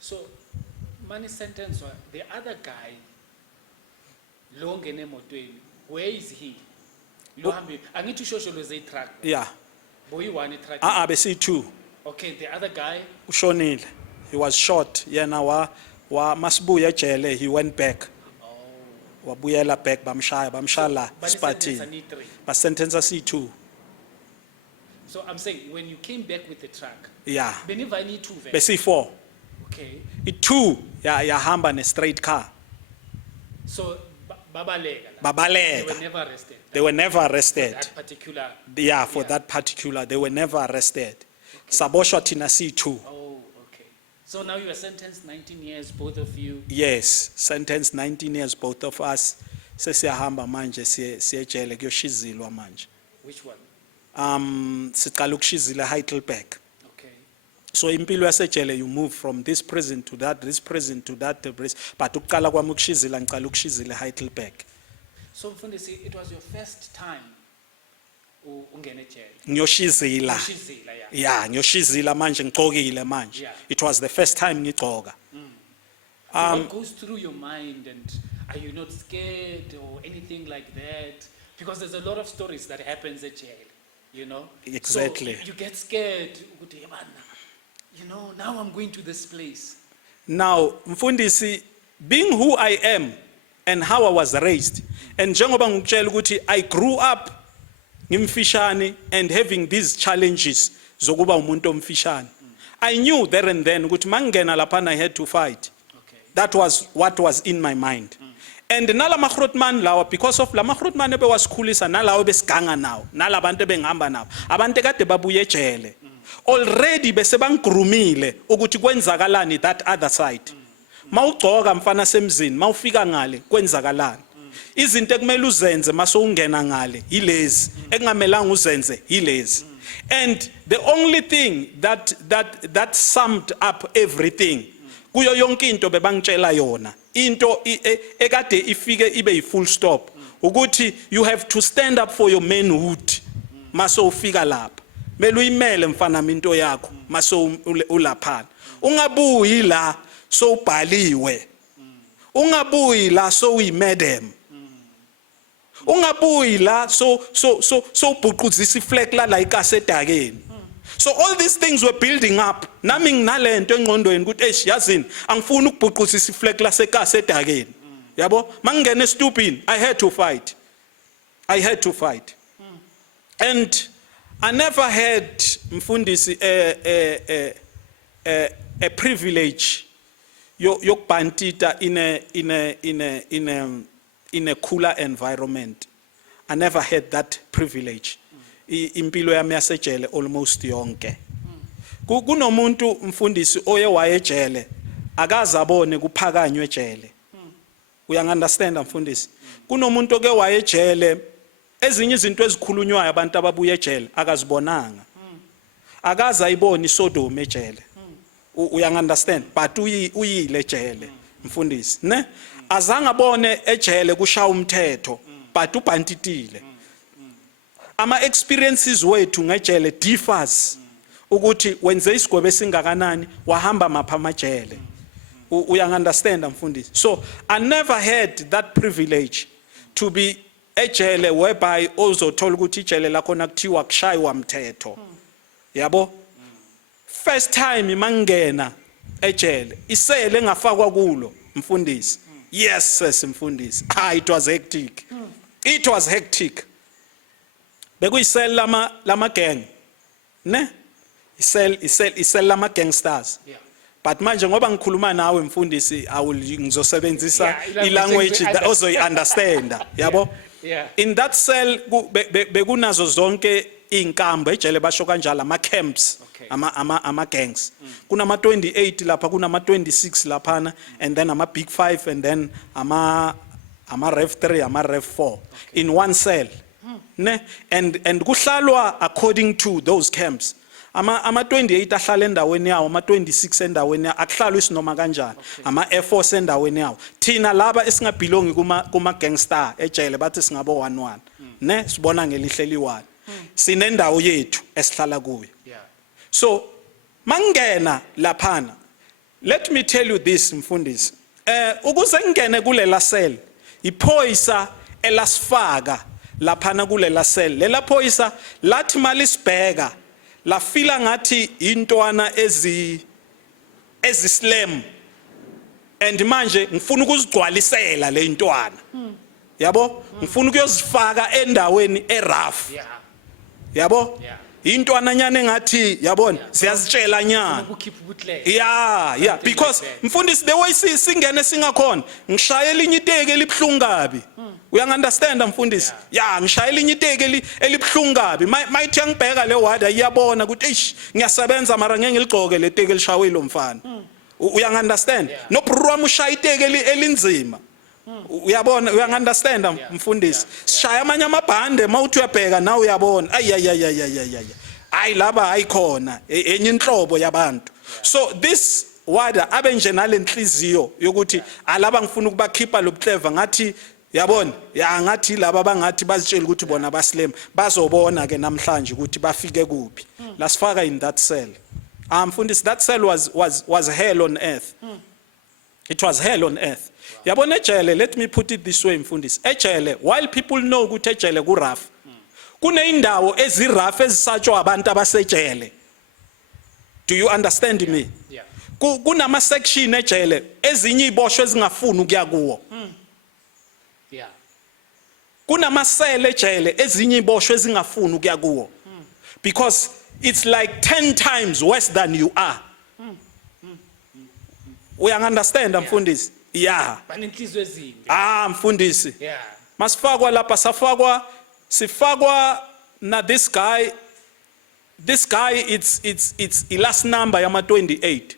So money sentence the other guy long emotweni, where is he? Angithi ushosho a truck. Yeah. Boy one truck. Besi two. Okay, the other guy Ushonile. He was shot. Yena wa masibuya ejele, he went back. Wabuyela back bamshala spatini. But sentence C2. So I'm saying when you came back with the truck. Yeah. Beniva need two. Besi 4. Okay. It 2 hamba ne straight car. So babalega. Babalega. They were never arrested. They were never arrested. For that particular. Yeah, for that particular, they were never arrested. Saboshwa tina C2. Oh, okay. So now you are sentenced 19 years, both of you. Yes, sentenced 19 years, both of us. Sesiyahamba manje siyejele kuyoshizilwa manje. Which one? Siqala ukushizila Heidelberg. Okay. So impilo yasejele, you move from this prison to that prison, but ukuqala kwami ukushizila ngiqala ukushizila Heidelberg. So Mfundisi, it was your first time ungene ejele. Ngiyoshizila. Yeah, ngiyoshizila manje ngixokile manje. Yeah. It was the first time ngixoka. So what goes through your mind, and are you not scared or anything like that? Because there's a lot of stories that happens at jail, you know? Exactly. So you get scared, you know, now I'm going to this place. Now, Mfundisi, being who I am and how I was raised, and njengoba ngikutshela ukuthi I grew up ngimfishane and having these challenges zokuba umuntu omfishane. I knew there and then ukuthi mangena lapha I had to fight. Okay. That was what was in my mind. And nala magrotman lawa, because of la magrotman ebewasikhulisa nalawo besiganga nawo, nalabantu ebengihamba nabo, abantu kade babuye ejele. Already bese bangigrumile ukuthi kwenzakalani that other side. Mawugcoka mfana semzini, mawufika ngale kwenzakalani. Izinto ekumele uzenze maso ungena ngale yilezi, ekungamelanga uzenze yilezi. And the only thing that summed up everything, kuyo yonke into bebangitshela yona, into ekade ifike ibe yi full stop, ukuthi you have to stand up for your manhood maso ufika lapha. Mele uyimele mfana into yakho maso ulaphana. Ungabuyi la so ubhaliwe. Ungabuyi la so uyimadam. Ungabuyi la so ubhuquzisa iflag la ikasedakeni. So all these things were building up. Nami nginalento engqondweni ukuthi yazini angifuni ukubhuquzisa iflag la sekasedakeni. Yabo? Mangene stupid, I had to fight. And I never had, Mfundisi, a privilege yokubhantita in a cooler environment. I never had that privilege. Impilo yami yasejele almost yonke. Kunomuntu Mfundisi oye wayejele akaze abone kuphakanywe ejele. Uyangunderstand Mfundisi? Kunomuntu oke wayejele ezinye izinto ezikhulunywayo abantu ababuye ejele akazibonanga. Akaze ayibona iSodom ejele. Uyangunderstand? But uyile ejele Mfundisi, ne? Azange abone ejele kushaya umthetho, but ubhantitile. Ama experiences wethu ngejele differs. Ukuthi wenze isigwebo esingakanani wahamba mapha amajele. Uyangunderstand Mfundisi? So I never had that privilege to be ejele whereby ozothola ukuthi ijele lakho nakuthiwa kushaywa umthetho. Yabo? First time mangena ejele isele engafakwa kulo Mfundisi. Yes sis Mfundisi. It was hectic. It was hectic. Bekuyisel lama gang. Ne? Isel lama gangsters. Yeah. But manje ngoba ngikhuluma nawe Mfundisi ngizosebenzisa ilanguage ozoyi understand. Yabo? Yeah. In that cell bekunazo zonke inkambo ejele basho kanjalo ama camps. Ama gangs. Kunama 28 lapha, kunama 26 laphana, and then ama big 5, and then ama rev 3, ama rev 4 in one cell. Ne? And kuhlalwa according to those camps. Ama 28 ahlala endaweni yawo, ama 26 endaweni yawo, akuhlalwa isinoma kanjani. Ama Air Force endaweni yawo. Thina laba esingabelongi kuma gangster ejele bathi singabo 11. Ne? Sibona ngelihle liwani. Sinendawo yethu esihlala kuyo. So mangena laphana Let me tell you this, mfundisi. Ukuze ngene kulela cell, iphoyisa elasifaka laphana kulela cell. Lela phoyisa lathi malisibheka, la fila ngathi intwana ezislam. And manje ngifuna ukuzigcwalisela le intwana. Yabo? Ngifuna ukuyozifaka endaweni erough. Yeah. Yabo? Yeah. Intwana nyane ngathi yabona siyazitshela nyana. Yeah, because mfundisi the way singene singakhona ngishayela inye iteke elibhlungu kabi. Uyangiunderstand mfundisi? Yeah, ngishayela inye iteke elibhlungu kabi. Mayithi ngibheka le ward ayiyabona ukuthi eish ngiyasebenza mara ngeke ngiligcoke le teke elishaywe lo mfana. Uyangiunderstand? No program ushaya iteke elinzima. Uyabona uyangiunderstand mfundisi? Shaya amanye amabhande mawuthi uyabheka nawe uyabona ayi laba ayikhona enye inhlobo yabantu. So this wada abenje nalenhliziyo yokuthi alaba ngifuna ukubakhipha lobuhleva ngathi yabona ngathi laba bangathi bazitshela ukuthi bona baslem bazobona ke namhlanje ukuthi bafike kuphi. Lasifaka in that cell. Mfundisi, that cell was hell on earth. It was hell on earth. Yabona ejele, let me put it this way mfundisi. Ejele, while people know ukuthi ejele ku rough, kuneyindawo eziraf ezisatshwa abantu abasejele. Do you understand me? Yeah. Kunama section ejele ezinye iboshwe ezingafuni ukuya kuwo. Yeah. Kunama cell ejele ezinye iboshwe ezingafuni ukuya kuwo. Because it's like 10 times worse than you are. We understand mfundisi? Yeah. Banenhliziyo ezimbi. Mfundisi. Yeah. Masifakwa lapha sifakwa na this guy it's last number yama 28.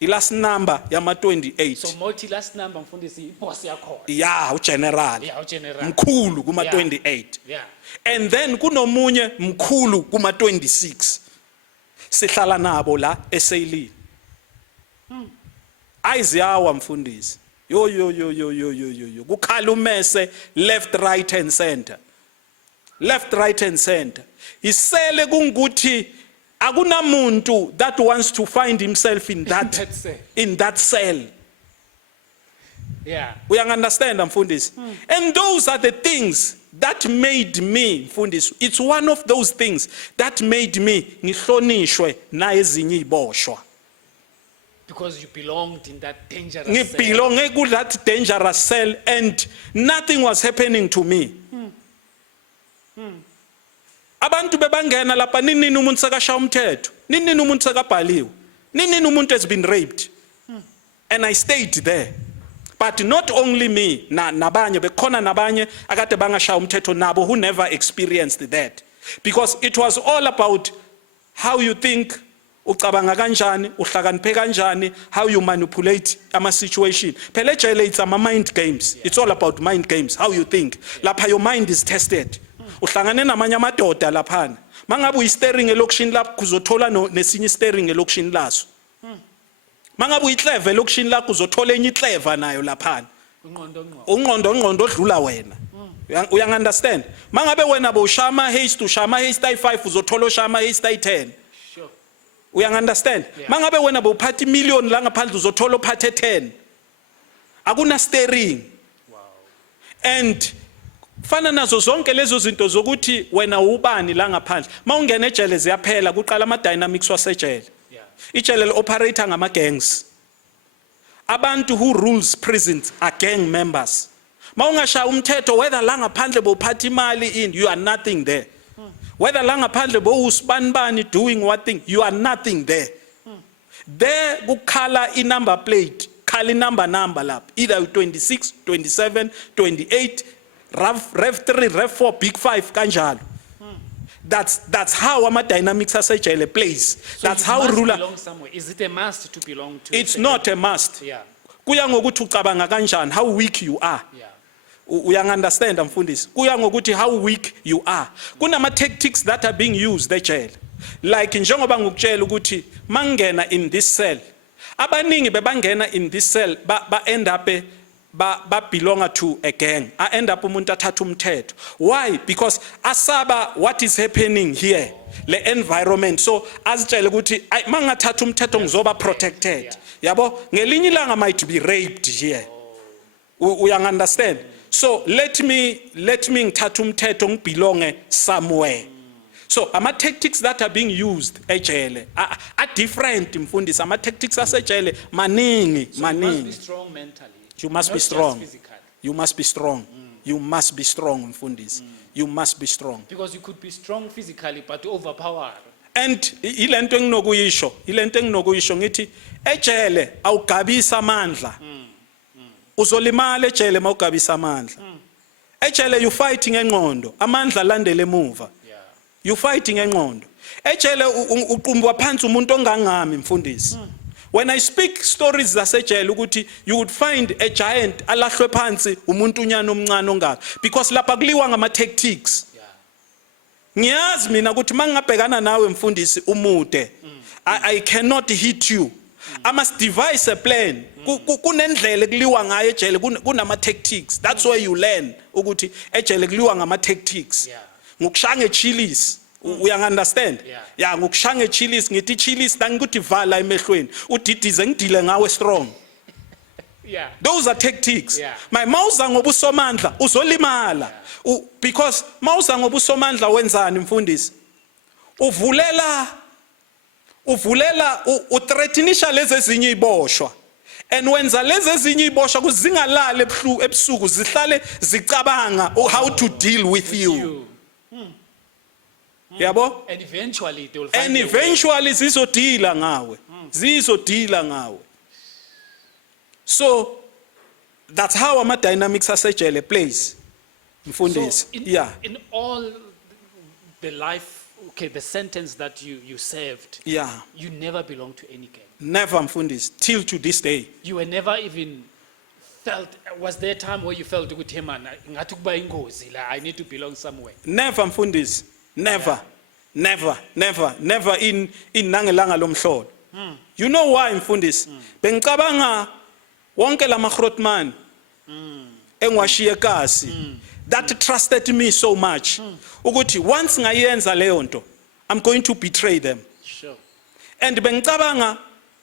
Last number yama 28. So multi last number mfundisi boss yakho. Yeah, ugeneral. Yeah, ugeneral. Mkhulu kuma 28. Yeah. And then kunomunye mkhulu kuma 26. Sihlala nabo la eSailini. Aiziyawa mfundisi. Yo. Kukhala umese left, right and center. Left, right and center. Isele kungukuthi akunamuntu that wants to find himself in that cell. Yeah. We understand mfundisi. And those are the things that made me mfundisi. It's one of those things that made me ngihlonishwe na ezinye iboshwa. Because you belonged in that dangerous cell. Ngibelonge ku that dangerous cell and nothing was happening to me. Abantu bebangena lapha nini umuntu sakashaya umthetho. Nini umuntu sakabhaliwe. Nini umuntu has been raped. And I stayed there. But not only me, nabanye bekhona nabanye akade bangashaya umthetho nabo who never experienced that. Because it was all about how you think, ucabanga kanjani, uhlakaniphe kanjani, how you manipulate ama situation. Phela ejele it's ama mind games. It's all about mind games, how you think. Lapha your mind is tested. Uhlangane namanye amadoda laphana. Mangabe uyisteering elokishini lapho kuzothola nesinye steering elokishini laso. Mangabe uyihleve elokishini lakho uzothola enye ihleva nayo laphana. Ungqondo odlula wena. Uyangiunderstand? Mangabe wena boshama haste ushama haste i5 uzothola ushama haste i10. Sure. Uyangiunderstand? Mangabe wena bowuphatha million la ngaphandle uzothola uphathe 10. Akuna steering. Wow. And fana nazo zonke lezo zinto zokuthi wena ubani la ngaphandle mawungena ejele ziyaphela kuqala ama dynamics wasejele. Yeah. Ijele operator ngama gangs. Abantu who rules prisons are gang members. Mawungashaya umthetho whether la ngaphandle bowuphatha imali you are nothing there. Whether la ngaphandle bowusibanibani doing what thing, you are nothing there. There kukhala number plate, khala number lapha, either 26, 27, 28, rev 3, rev 4, big 5 kanjalo. That's how ama dynamics asejele plays. So that's how ruler belong somewhere. Is it a must to belong to? It's not a must. Yeah. Kuya ngokuthi ucabanga kanjani, how weak you are. Yeah. Uyangiunderstand mfundisi? Kuya ngokuthi how weak you are. Kunama tactics that are being used ejele. Like njengoba ngikutshela ukuthi mangena in this cell. Abaningi bebangena in this cell ba end up belong to a gang, I end up umuntu athatha umthetho. Why? Because asaba what is happening here, le environment. So azitshela ukuthi mangathatha umthetho ngizoba protected. Yabo, ngelinye ilanga might be raped here. We understand. So let me ngithatha umthetho ngibelonge somewhere. So ama tactics that are being used ejele are different mfundisi. Ama tactics asejele maningi. So you must be strong mentally. You must be strong. You must be strong. You must be strong mfundisi. You must be strong. Because you could be strong physically but overpower. And ilento enginokuyisho ngithi ejele awugabisa amandla. Uzolimala ejele mawugabisa amandla. Ejele you fighting engqondo, amandla landele emuva. You fighting engqondo. Ejele uqumbwa phansi umuntu ongangami mfundisi. When I speak stories zasejele ukuthi you would find a giant alahlwe phansi umuntu unyana omncane ongaka, because lapha kuliwa ngama tactics. Ngiyazi mina ukuthi mangingabhekana nawe mfundisi umude, I cannot hit you. I must devise a plan. Kunendlela kuliwa ngayo ejele kunama tactics. That's where you learn ukuthi ejele kuliwa ngama tactics. Ngokushanga chilies. We understand? Yeah, ngokushanga chilies ngithi chilies ngikuthi vala emehlweni. Udidize ngidile ngawe strong. Yeah. Those are tactics. Yeah. My mawuza ngobusomandla uzolimala. Because mawuza ngobusomandla wenzani mfundisi? Uvulela uthreatinisha lezi ezinye iboshwa. And wenza lezi ezinye iboshwa kuzingalala ebusuku zihlale zicabanga how to deal with you. Yabo? And eventually they will find and eventually zizodila ngawe. Zizodila ngawe. So that's how ama dynamics asejele plays. Mfundisi. So in all the life, the sentence that you served, you never belonged to any gang. Never mfundisi till to this day. You were never even felt, was there a time where you felt ukuthi man ngathi kuba ingozi la, I need to belong somewhere? Never mfundisi. Never. Never in nangelanga lomhlolo. You know why mfundisi? Bengicabanga wonke lamagrotman engwashiye kasi that trusted me so much ukuthi once ngayenza leyo nto I'm going to betray them. Sure. And bengicabanga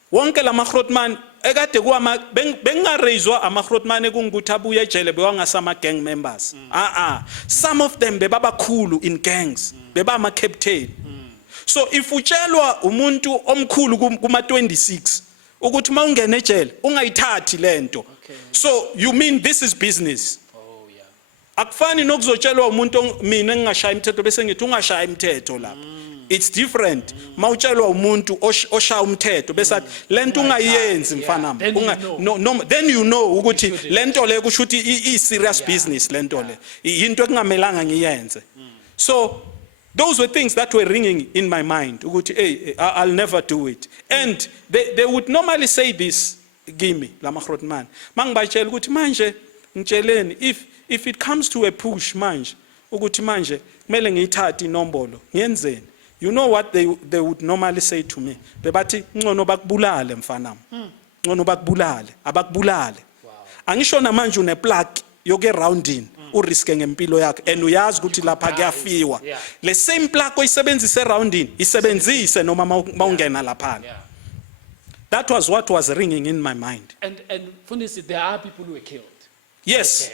wonke lamagrotman ekade kuama bengarezwa amagrotman ekungikuthi abuye ejele bewangasama gang members. Some of them bebabakhulu in gangs, bebama captain. So if utshelwa umuntu omkhulu kuma 26 ukuthi mawungena ejele ungayithathi lento. So you mean this is business? Oh yeah. Akufani nokuzotshelwa umuntu mina ngingashaya imithetho bese ngithi ungashaya imithetho lapha. It's different. Mawutshelwa umuntu oshaya umthetho bese lento ungayenzi mfana. Then you know ukuthi lento le kusho ukuthi i serious business lento le. Into ekungamelanga ngiyenze. So those were things that were ringing in my mind. Ukuthi hey, I'll never do it. And they would normally say this, gimme lamagrotman. Mangibatshela ukuthi manje ngitsheleni if it comes to a push manje ukuthi manje kumele ngiyithathe inombolo ngiyenzeni. You know what they would normally say to me? Bebathi ngcono bakubulale mfanami. Ngcono bakubulale, abakubulale. Angisho namanje une plug yoke rounding uriske ngempilo yakhe and uyazi ukuthi lapha kuyafiwa. Le same plug oyisebenzise rounding isebenzise noma mawungena lapha. That was what was ringing in my mind. And Fundisi, there are people who were killed. Yes.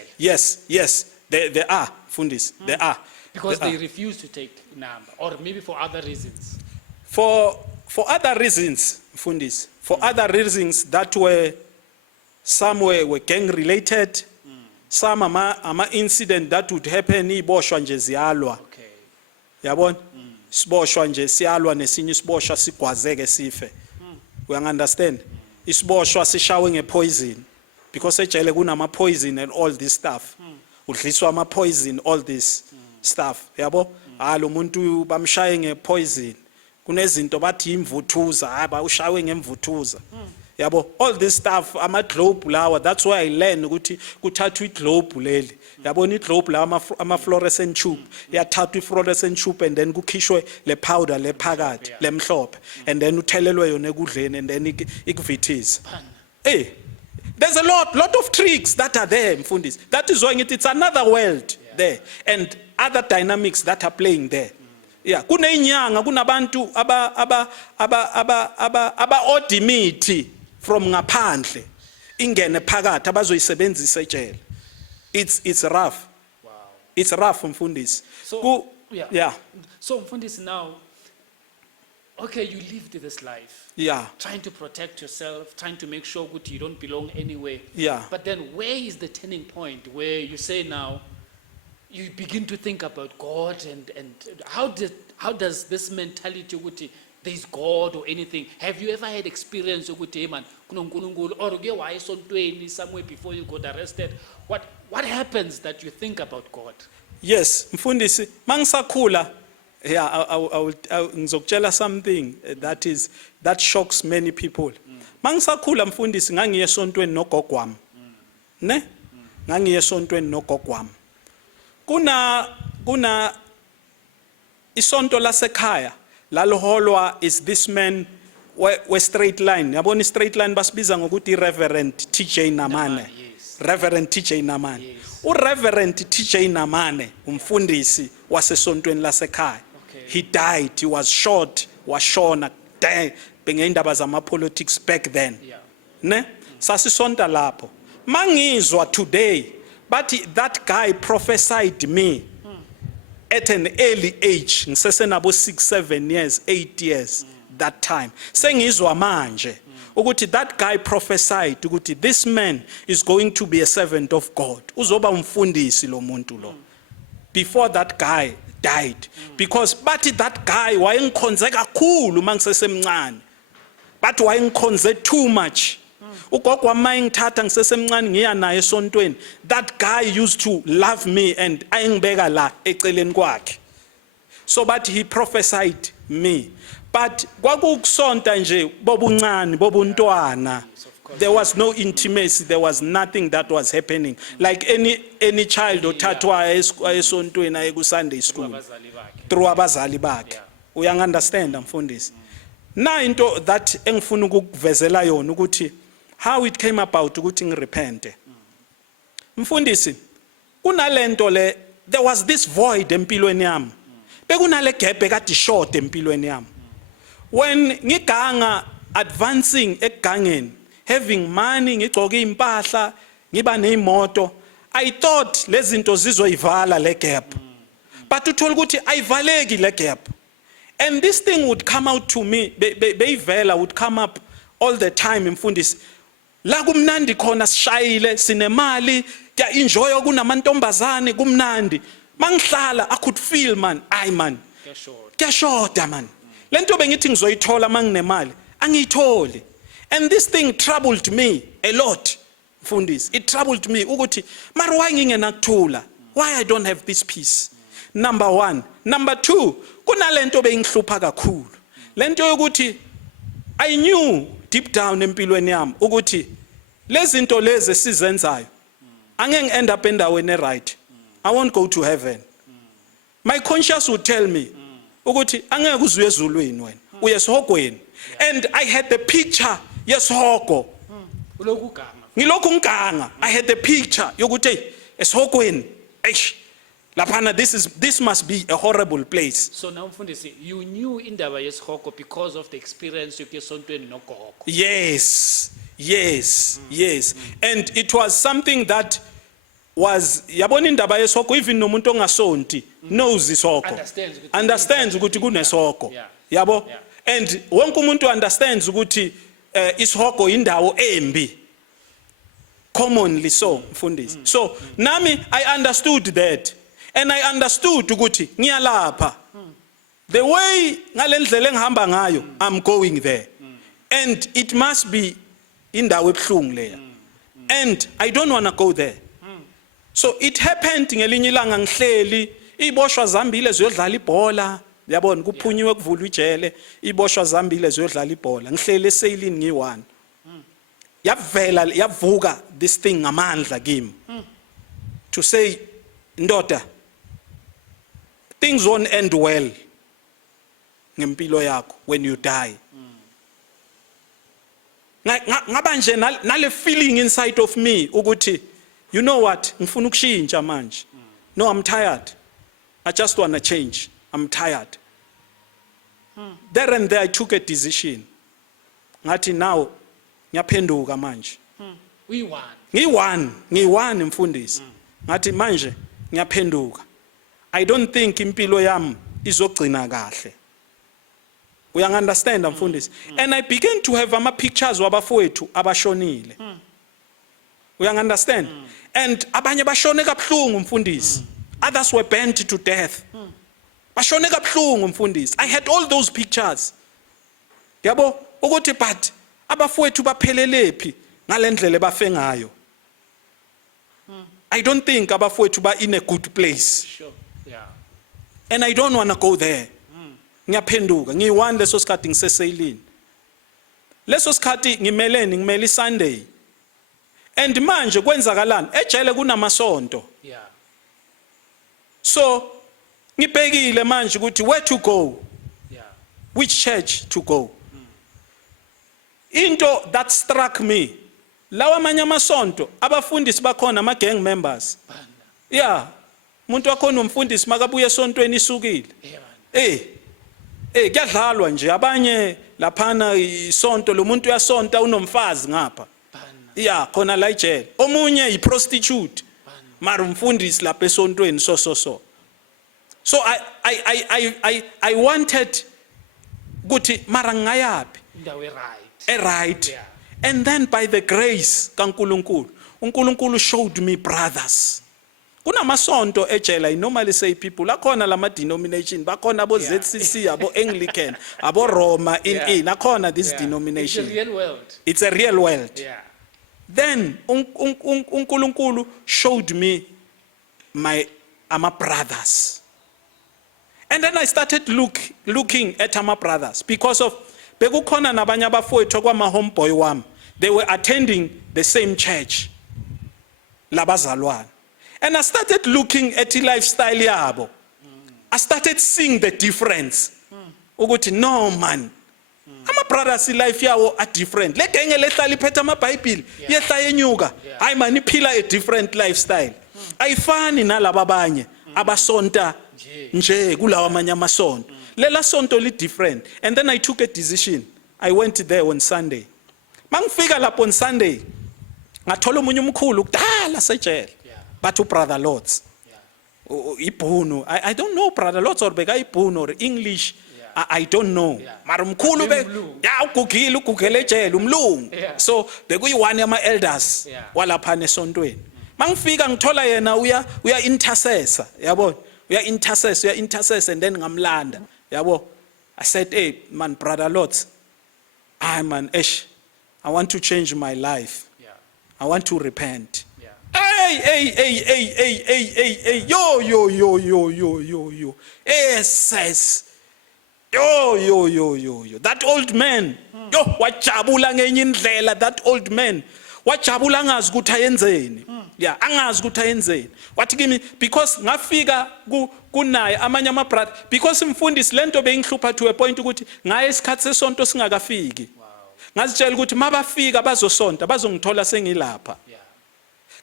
There are Fundis. There are. Because they refused to take number, or maybe for other reasons. For other reasons, Fundis. For other reasons that were some were gang related. Some ama incident that would happen iboshwa nje ziyalwa. Okay. Yabona? Siboshwa nje siyalwa nesinye siboshwa sigwazeke sife. We understand? Isiboshwa sishawe ngepoison because ejele kunama poison and all this stuff. Udliswa ama poison all this stuff. Yabo? Lo muntu bamshaye ngepoison. Kunezinto bathi imvuthuza, haba ushawe ngemvuthuza. Yabo? All this stuff ama globe lawa, that's why I learn ukuthi kuthathwa iglobe leli. Yabona iglobe la ama fluorescent tube. Yathathwa ifluorescent tube and then kukhishwe le powder le phakathi lemhlophe and then uthelelwe yona ekudleni and then ikuvithiza. There's a lot of tricks that are there, mfundisi. That is why it's another world there, and other dynamics that are playing there. Yeah, kuneinyanga kunabantu aba odimiti from ngaphandle ingene phakathi abazoyisebenzisa ejele. It's rough. Wow. It's rough, mfundisi. So, yeah. So, Mfundisi, now, okay, you lived this life. Yeah. Trying to protect yourself, trying to make sure that you don't belong anywhere. Yeah. But then where is the turning point where you say now, you begin to think about God and how does this mentality ukuthi there's God or anything? Have you ever had experience ukuthi hey man kunonkulunkulu or uke waye esontweni somewhere before you got arrested? What happens that you think about God? Yes, mfundisi, mangisakhula, yeah, I ngizokutshela something that shocks many people. Mangisakhula mfundisi ngangiye esontweni nogogo wami. Ne? Ngangiye esontweni nogogo wami. Kuna isonto lasekhaya laloholwa is this man we straight line. Yabona straight line basibiza ngokuthi Reverend TJ Namane. Yes. Reverend TJ Namane. Yes. Reverend TJ Namane umfundisi wasesontweni lasekhaya. Okay. He died, he was shot, washona bengeindaba zama politics back then. Yeah. Ne? Sasisonta lapho. Mangizwa today, but that guy prophesied me at an early age, ngisesenabo 6, 7 years, 8 years, that time. Sengizwa manje, ukuthi that guy prophesied, ukuthi this man is going to be a servant of God. Uzoba umfundisi lo muntu lo. Before that guy died. Because bathi that guy wayengikhonze kakhulu mangisesemncane. But wayengikhonze too much. Ugogo wami mayengithatha ngisesemncane ngiya naye esontweni, that guy used to love me and ayengibeka la eceleni kwakhe. So but he prophesied me. But kwakukusonta nje bobuncane bobuntwana. There was no intimacy, there was nothing that was happening. Like any child othathwa esontweni aye ku Sunday school through abazali bakhe. Uyang understand mfundisi? Na into that engifuna ukukuvezela yona ukuthi how it came about ukuthi ngirepente. Mfundisi, kunalento le, there was this void empilweni yami. Bekunale gap ekade short empilweni yami. When ngiganga advancing egangeni, having money, ngigcoka impahla, ngiba neimoto, I thought lezinto zizoyivala le gap. But uthola ukuthi ayivaleki le gap. And this thing would come out to me, beyivela would come up all the time mfundisi. La kumnandi khona sishayile sinemali kya enjoy kunamantombazane kumnandi mangihlala I could feel man kuyashota man lento bengithi ngizoyithola manginemali angiyitholi. And this thing troubled me a lot mfundisi. It troubled me ukuthi mara why ngingenakuthula, why I don't have this peace. Number one. Number two, kunalento bengihlupha kakhulu lento yokuthi I knew deep down empilweni yami ukuthi lezinto lezi sizenzayo angeke end up endaweni right. I won't go to heaven. My conscience would tell me ukuthi angeke uzuye ezulwini wena uye esihogweni. And I had the picture yesihogo. Ngilokhu ngiganga, I had the picture yokuthi esihogweni eish laphana this must be a horrible place. So now mfundisi, you knew indaba yesihogo because of the experience yokuya esontweni nogogo. Yes. And it was something that was yabona indaba yesoko, even nomuntu ongasonti knows isoko, understands ukuthi kunesoko, yabo. And wonke umuntu understands ukuthi isoko indawo embi, commonly so mfundisi. So nami I understood that, and I understood ukuthi ngiyalapha, the way ngalendlela engihamba ngayo I'm going there, and it must be indawo ebuhlungu leya, and I don't want to go there. So it happened ngelinye ilanga ngihleli iboshwa zambile ziyodlala ibhola, yabona kuphunyiwe kuvulwa ijele, iboshwa zambile ziyodlala ibhola, ngihleli esailini ngi1. Yavela yavuka this thing ngamandla kimi to say ndoda things won't end well ngempilo yakho when you die. ngaba nje nale feeling inside of me ukuthi you know what ngifuna ukushintsha manje. No, I'm tired. I just want to change. I'm tired. There and there I took a decision. Ngathi now ngiyaphenduka manje. Ngiyi-one mfundisi. Ngathi manje ngiyaphenduka. I don't think impilo yami izogcina kahle. We understand mfundisi. And I began to have ama-pictures wabafowethu abashonile. We understand. And abanye bashone kabuhlungu mfundisi. Others were burnt to death. Bashone kabuhlungu mfundisi. I had all those pictures. Yabo ukuthi but abafowethu baphelelepi ngalendlela bafe ngayo. I don't think abafowethu ba in a good place. Sure. Yeah. And I don't want to go there. Ngiyaphenduka ngiyi-one leso sikhathi ngiseseyilini. Leso sikhathi ngimele Sunday. And manje kwenzakalani ejele kunamasonto. Yeah. So ngibhekile manje ukuthi where to go. Yeah. Which church to go. Into that struck me. Lawa amanye amasonto abafundisi bakhona ama gang members. Yeah. Umuntu wakhona umfundisi makabuye esontweni isukile. Kuyadlalwa nje abanye laphana isonto lo muntu uyasonta unomfazi ngapha. Yeah, khona la ejele. Omunye iprostitute. Mara umfundisi lapha esontweni so. So I wanted ukuthi mara ngayaphi. Indawo right. Right. Yeah. And then by the grace kaNkulunkulu, uNkulunkulu showed me brothers. Kunamasonto ejele I normally say people akhona lama denomination bakhona abo ZCC abo Anglican abo Roma in akhona this denomination. It's a real world. It's a real world. Yeah. Then uNkulunkulu showed me my brothers. And then I started looking at my brothers because of bekukhona nabanye abafowethu kwama homeboy wami. They were attending the same church. Labazalwane. And I started looking at the lifestyle yabo. I started seeing the difference. Ukuthi no man. Ama brothers life yawo are different. Le genge lehlala iphethe amaBhayibheli yehla yenyuka. Hayi man iphila a different lifestyle. Ayifani nalabo abanye abasonta nje kulawa amanye amasonto. Lela sonto li different. And then I took a decision. I went there on Sunday. Mangifika lapho on Sunday ngathola umunye umkhulu kudala sejele. But brother Lords. Ibhunu. I don't know brother Lords or beka ibhunu or English. I don't know. Mara umkhulu be ugugele ejele umlungu. So bekuyiwani ama elders walapha nesontweni. Mangifika ngithola yena uya intercessor, yabo. Uya intercessor and then ngamlanda. Yabo. I said, "Hey man brother Lords. I want to change my life. I want to repent." Hey, yo. Yes. Yo. That old man. Yo, wajabula ngenye indlela that old man. Wajabula angazi ukuthi ayenzeni. Yeah, angazi ukuthi ayenzeni. Wathi kimi because ngafika kunaye amanye ama brother because imfundisi lento bengihlupha to a point ukuthi ngaye isikhathi sesonto singakafiki. Ngazitshela ukuthi mabafika bazosonta bazongithola sengilapha.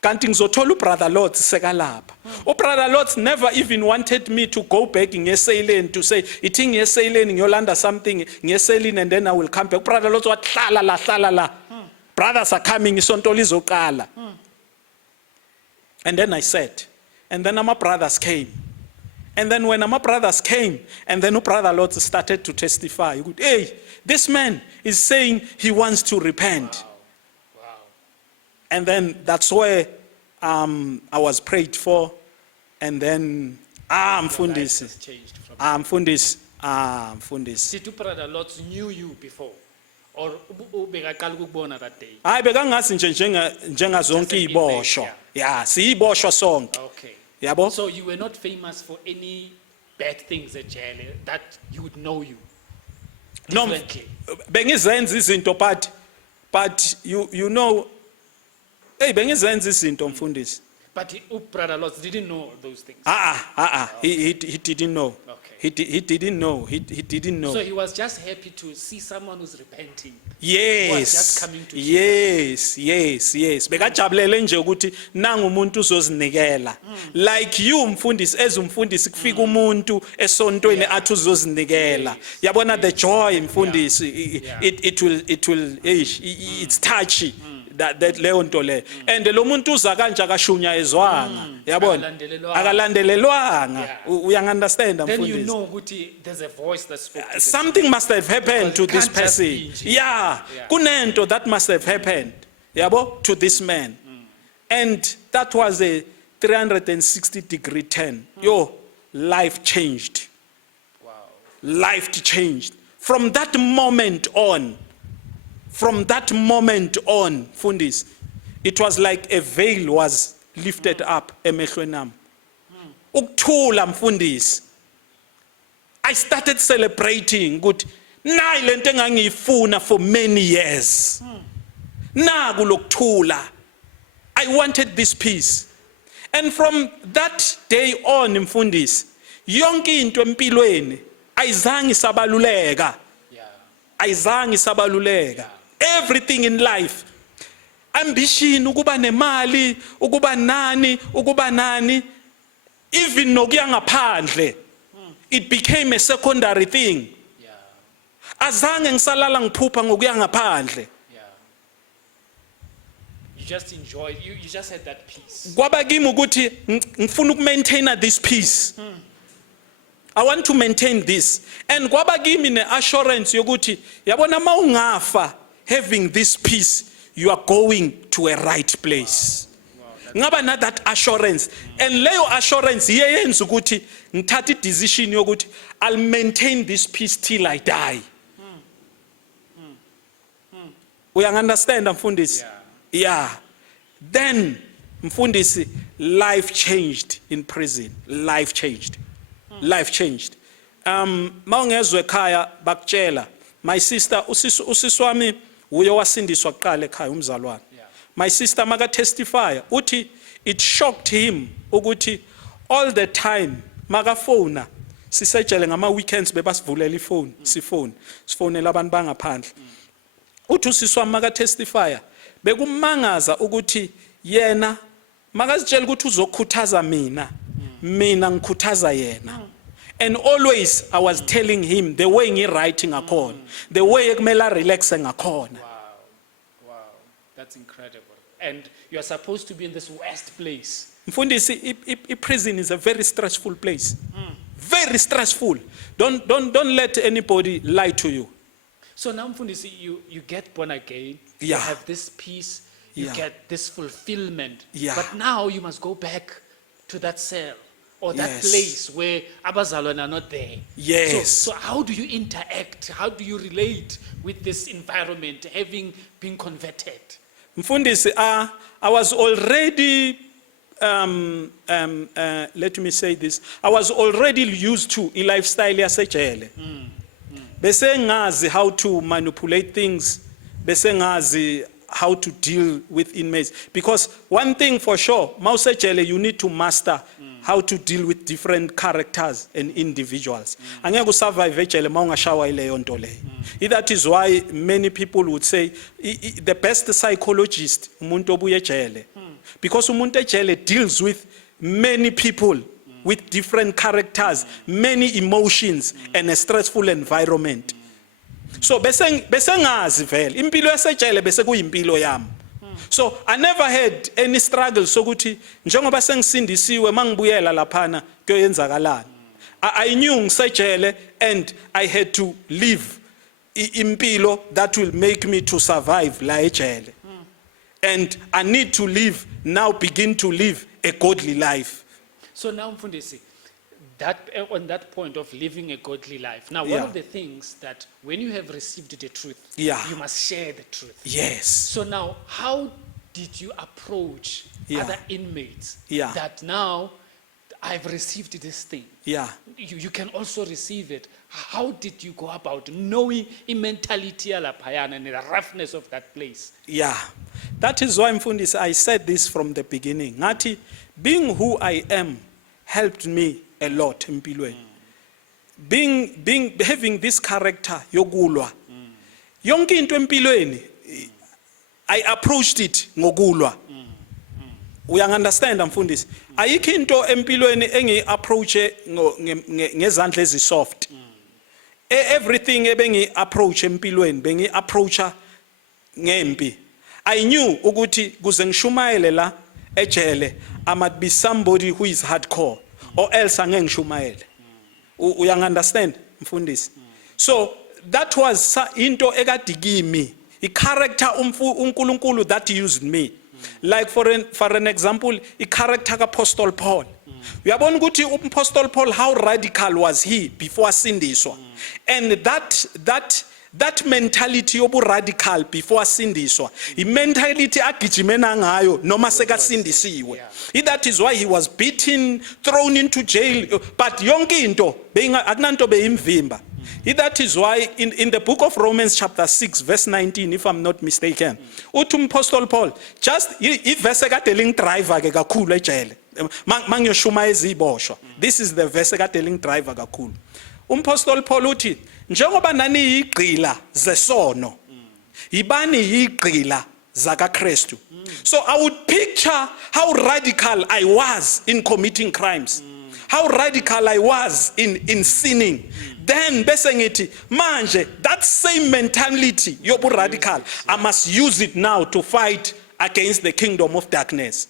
Kanti ngizothola ubrother Lords sekalapha. Ubrother Lords never even wanted me to go back ngeseleni to say ithi ngeseleni ngiyolanda something ngeseleni and then I will come back. Ubrother Lords wahlala la. Brothers are coming isonto lizoqala. And then I said, and then my brothers came. And then when my brothers came, and then Brother Lords started to testify. Hey, this man is saying he wants to repent. Wow. And then that's where I was prayed for. And then mfundisi. Mfundisi. Did Brother Lords knew you before? Or ubekaqala ukubona that day? Hayi bekangazi njenga zonke iboshwa. Yeah, siyiboshwa sonke. Okay. Yabo? So you were not famous for any bad things at jail that you would know you. No, bengizenza izinto but you know bengizenza izinto mfundisi. But Brother Lords didn't know those things. He didn't know. Okay. He didn't know. He didn't know. So he was just happy to see someone who's repenting. Yes. just coming to Jesus. Yes. Bekajabulele nje ukuthi nangu umuntu uzozinikela. Like you mfundisi umfundisi kufika umuntu esontweni athi uzozinikela. Yabona the joy mfundisi it will it's touchy. That leyo nto le. And lo muntu uza kanje akashunya ezwanga. Yabona? Akalandelelwanga. Uyanderstand mfundisi? Then you know ukuthi there's a voice that spoke to something must have happened to this can't just person. be nje. Yeah. Kunento that must have happened. Yabo to this man. And that was a 360-degree turn. Your life changed. Wow. Life changed. From that moment on, Fundis, it was like a veil was lifted up emehlweni ami. Ukuthula mfundisi. I started celebrating ukuthi nayi lento engangiyifuna for many years. Naku lokuthula. I wanted this peace. And from that day on mfundisi, yonke into empilweni ayizange isabaluleka. Ayizange isabaluleka. Everything in life, ambition, ukuba nemali, ukuba nani, even nokuya ngaphandle, it became a secondary thing. Azange ngisalala ngiphupha ngokuya ngaphandle. You just enjoyed, you just had that peace. Kwaba kimi ukuthi ngifuna ukumaintain this peace. I want to maintain this. And kwaba kimi ne-assurance yokuthi yabona ma ungafa having this peace, you are going to a right place. Ngaba na that assurance. And leyo assurance yenza ukuthi ngithatha i-decision yokuthi I'll maintain this peace till I die. Uyanderstand mfundisi? Yeah. Then mfundisi, life changed in prison. Life changed. Mawungezwe ekhaya bakutshela, my sister usiswami uye wasindiswa kuqala ekhaya umzalwane. My sister maka testify uthi it shocked him ukuthi all the time maka phone sisejele ngama weekends bebasivulela ifone sifonela abantu bangaphandle. Uthi usiswami maka testify bekumangaza ukuthi yena makazitshela ukuthi uzokhuthaza mina ngikhuthaza yena. And always I was telling him the way ngi writing akhona, the way ekumela relaxe ngakhona. Wow, that's incredible. And you are supposed to be in this worst place. Mfundisi, prison is a very stressful place. Very stressful. Don't let anybody lie to you. So now Mfundisi, you get born again, you Yeah. have this peace, you Yeah. get this fulfillment. Yeah. But now you must go back to that cell or that Yes. place where abazalwane are not there. Yes. So how do you interact? How do you relate with this environment, having been converted? Mfundisi, I was already let me say this. I was already used to a lifestyle yasejele. Bese ngazi how to manipulate things. Bese ngazi how to deal with inmates. Because one thing for sure, mausejele, you need to master how to deal with different characters and individuals. Angeke usurvive ejele mawungashawa ileyo nto leyo. That is why many people would say the best psychologist umuntu obuye ejele. Because umuntu ejele deals with many people with different characters, many emotions, and a stressful environment. So bese ngazi vele impilo yasejele bese kuyimpilo yami. So I never had any struggle sokuthi njengoba sengisindisiwe mangibuyela laphana kuyenzakalana. I knew ngisejele and I had to live impilo that will make me to survive la ejele. And I need to begin to live a godly life. So now Mfundisi, that on that point of living a godly life. Now, one Yeah. of the things that when you have received the truth, Yeah. you must share the truth. Yes. So now, how did you approach Yeah. other inmates Yeah. that now I've received this thing? Yeah. You can also receive it. How did you go about knowing the mentality alaphayana and the roughness of that place? Yeah. That is why Mfundisi, I said this from the beginning. Ngathi being who I am helped me a lot empilweni. having this character yokulwa. Yonke into empilweni, I approached it ngokulwa. Uyangunderstand mfundisi? Ayikho into empilweni engi-approache ngezandla ezi-soft. Everything ebengi-approach empilweni, bengi-approacha ngempi. I knew ukuthi kuze ngishumayele la ejele, I must be somebody who is hardcore, or else angeke ngishumayele. Uyangunderstand mfundisi? So that was into ekade kimi, i-character uNkulunkulu that used me. Like for an example, i-character ka-Apostle Paul. Uyabona ukuthi uApostle Paul, how radical was he before asindiswa? And that mentality yobu radical before asindiswa, i-mentality agijimena ngayo noma sekasindisiwe. That is why he was beaten, thrown into jail, but yonke into akunanto beyimvimba. That is why in the book of Romans chapter 6 verse 19, if I'm not mistaken, uthi Apostle Paul, just iverse ekade driver ke kakhulu ejele. Mangiyoshuma eziboshwa. This is the verse ekade driver kakhulu. Apostle Paul uthi, njengoba nani igqila zesono, ibani igqila zaka Kristu. So I would picture how radical I was in committing crimes. How radical I was in sinning. Then bese ngithi manje that same mentality yobu radical, I must use it now to fight against the kingdom of darkness.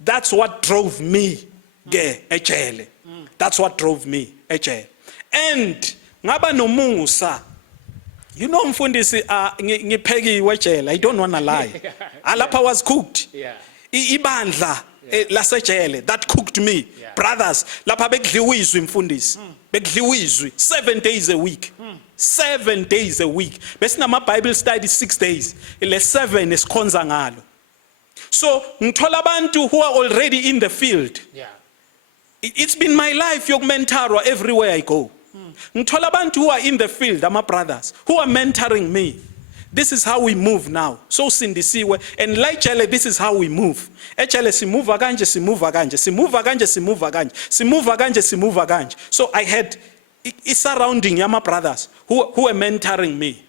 That's what drove me ejele. That's what drove me ejele. And ngaba nomusa. You know mfundisi ngiphekiwe ejele. I don't want to lie. Alapha was cooked. Ibandla lasejele that cooked me. Brothers, lapha bekudliwizwe mfundisi. Bekudliwizwe 7 days a week. 7 days a week. Besinama Bible study 6 days. Le 7 esikhonza ngalo. So ngithola abantu who are already in the field. It's been my life yokumentorwa everywhere I go. Ngithola abantu who are in the field, my brothers, who are mentoring me. This is how we move now. So sindisiwe, and like Chele, this is how we move. Echele simuva kanje, simuva kanje, simuva kanje, simuva kanje, simuva kanje, simuva kanje. So I had a surrounding my brothers who were mentoring me,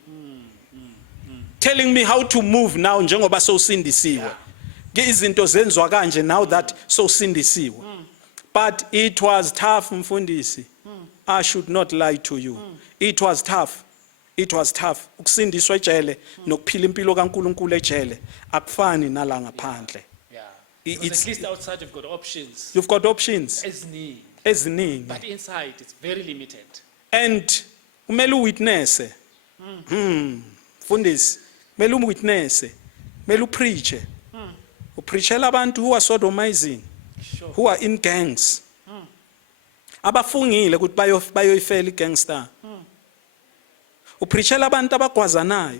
telling me how to move now. Njengoba so sindisiwe, izinto zenzwa kanje now that so sindisiwe. But it was tough, mfundisi. I should not lie to you. It was tough. It was tough. Ukusindiswa ejele nokuphila impilo kaNkulunkulu ejele akufani nala ngaphandle. At least outside you've got options. You've got options. Eziningi. But inside it's very limited. And umele uwitness. Mfundisi, umele uwitness. Umele upreache. Upreachela abantu who are sodomizing. Sure. Who are in gangs. Abafungile ukuthi bayoyifela igangster. Upreachela abantu abagwazanayo.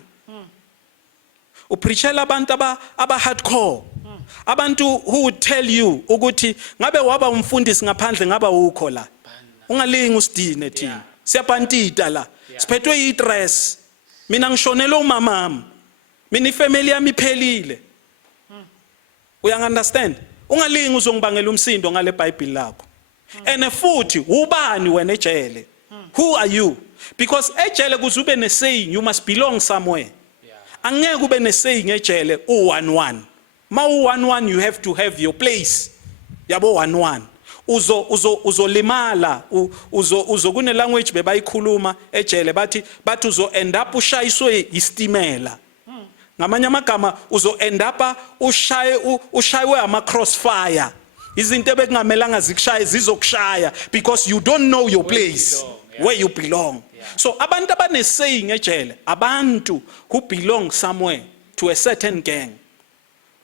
Upreachela abantu aba hardcore. Abantu who would tell you ukuthi ngabe waba umfundisi ngaphandle ngaba ukho la. Ungalingi usidine thina. Siyapantita la. Siphethwe istress. Mina ngishonela umamami. Mina ifamily yami iphelile. Uyangunderstand? Ungalingi uzongibangela umsindo ngale Bible lakho. And futhi ubani wena ejele? Who are you? Because ejele kuzube ne saying you must belong somewhere. Angeke ube ne saying ejele u11. Ma u11 you have to have your place. Yabo 11. Uzolimala uzo kune language bebayikhuluma ejele bathi uzo end up ushayiswe istimela. Ngamanye amagama uzo end up ushaywe ama crossfire. Izinto bekungamelanga zikushaye zizokushaya because you don't know your place where you belong. So abantu abane saying ejele abantu who belong somewhere to a certain gang.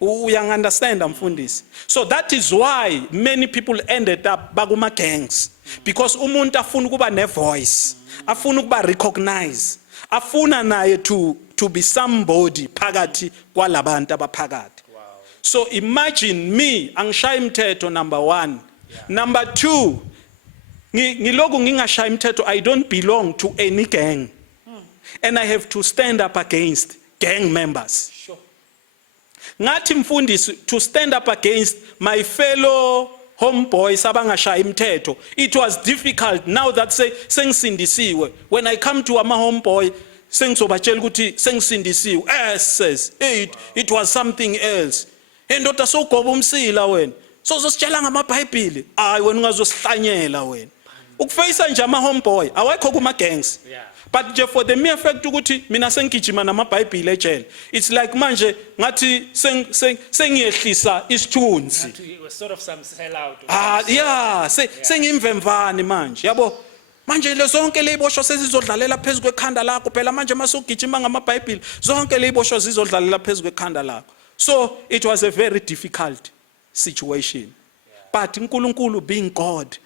Uyangunderstand mfundisi? So that is why many people ended up bakuma gangs because umuntu afuna ukuba ne voice, afuna ukuba recognize, afuna naye to be somebody phakathi kwalabantu abaphakathi. So imagine me angishaye imithetho number 1. Number 2, ngiloku ngingashaye imithetho, I don't belong to any gang. And I have to stand up against gang members. Sure. Ngathi mfundisi to stand up against my fellow homeboys abangashaya imithetho. It was difficult now that sengisindisiwe. When I come to ama homeboy sengizobatshela ukuthi sengisindisiwe. Says it was something else. Endoda sogoba umsila wena. Sozositshela ngamaBhayibheli. Hayi wena ungazosihlanyela wena. Ukufeyisa nje ama homeboy awekho kuma gangs. But just for the mere fact ukuthi mina sengigijima namaBhayibheli ejele. It's like manje ngathi sengiyehlisa isithunzi. Sort of some sell out. Sengimvemvani manje. Yabo manje le zonke leziboshwa sezizodlalela phezulu kwekhanda lakho phela manje masugijima ngamaBhayibheli zonke leziboshwa zizodlalela phezulu kwekhanda lakho. So it was a very difficult situation. But uNkulunkulu being God,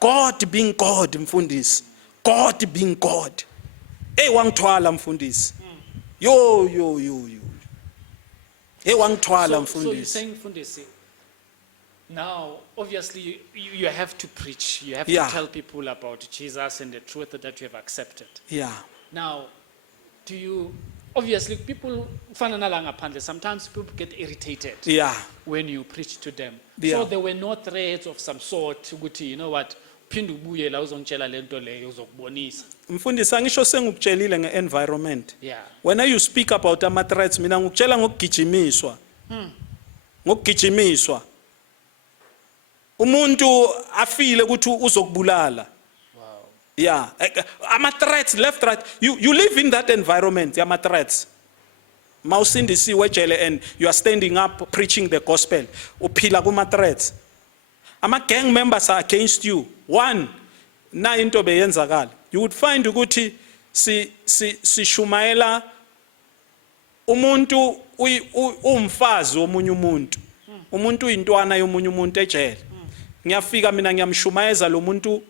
God being God mfundisi, God being God. Wangithwala mfundisi. Yo. Wangithwala mfundisi. So you're saying mfundisi, now obviously you have to preach, you have to tell people about Jesus and the truth that you have accepted. Now, do you, obviously people sometimes people get irritated when you preach to them. So there were no threats of some sort, you know what, mfundisi angisho sengikutshelile nge-environment. When you speak about ama threats mina ngikutshela ngokugijimiswa. Ngokugijimiswa. Umuntu afile ukuthi uzokubulala. Ama threats left right. You live in that environment, ama threats. Mawusindisiwe ejele and you are standing up preaching the gospel. Uphila kuma threats. Ama gang members are against you. One, na into beyenzakala. You would find ukuthi sishumayela umuntu umfazi womunye umuntu. Umuntu uyintwana yomunye umuntu ejele. Ngiyafika mina ngiyamshumayeza lo muntu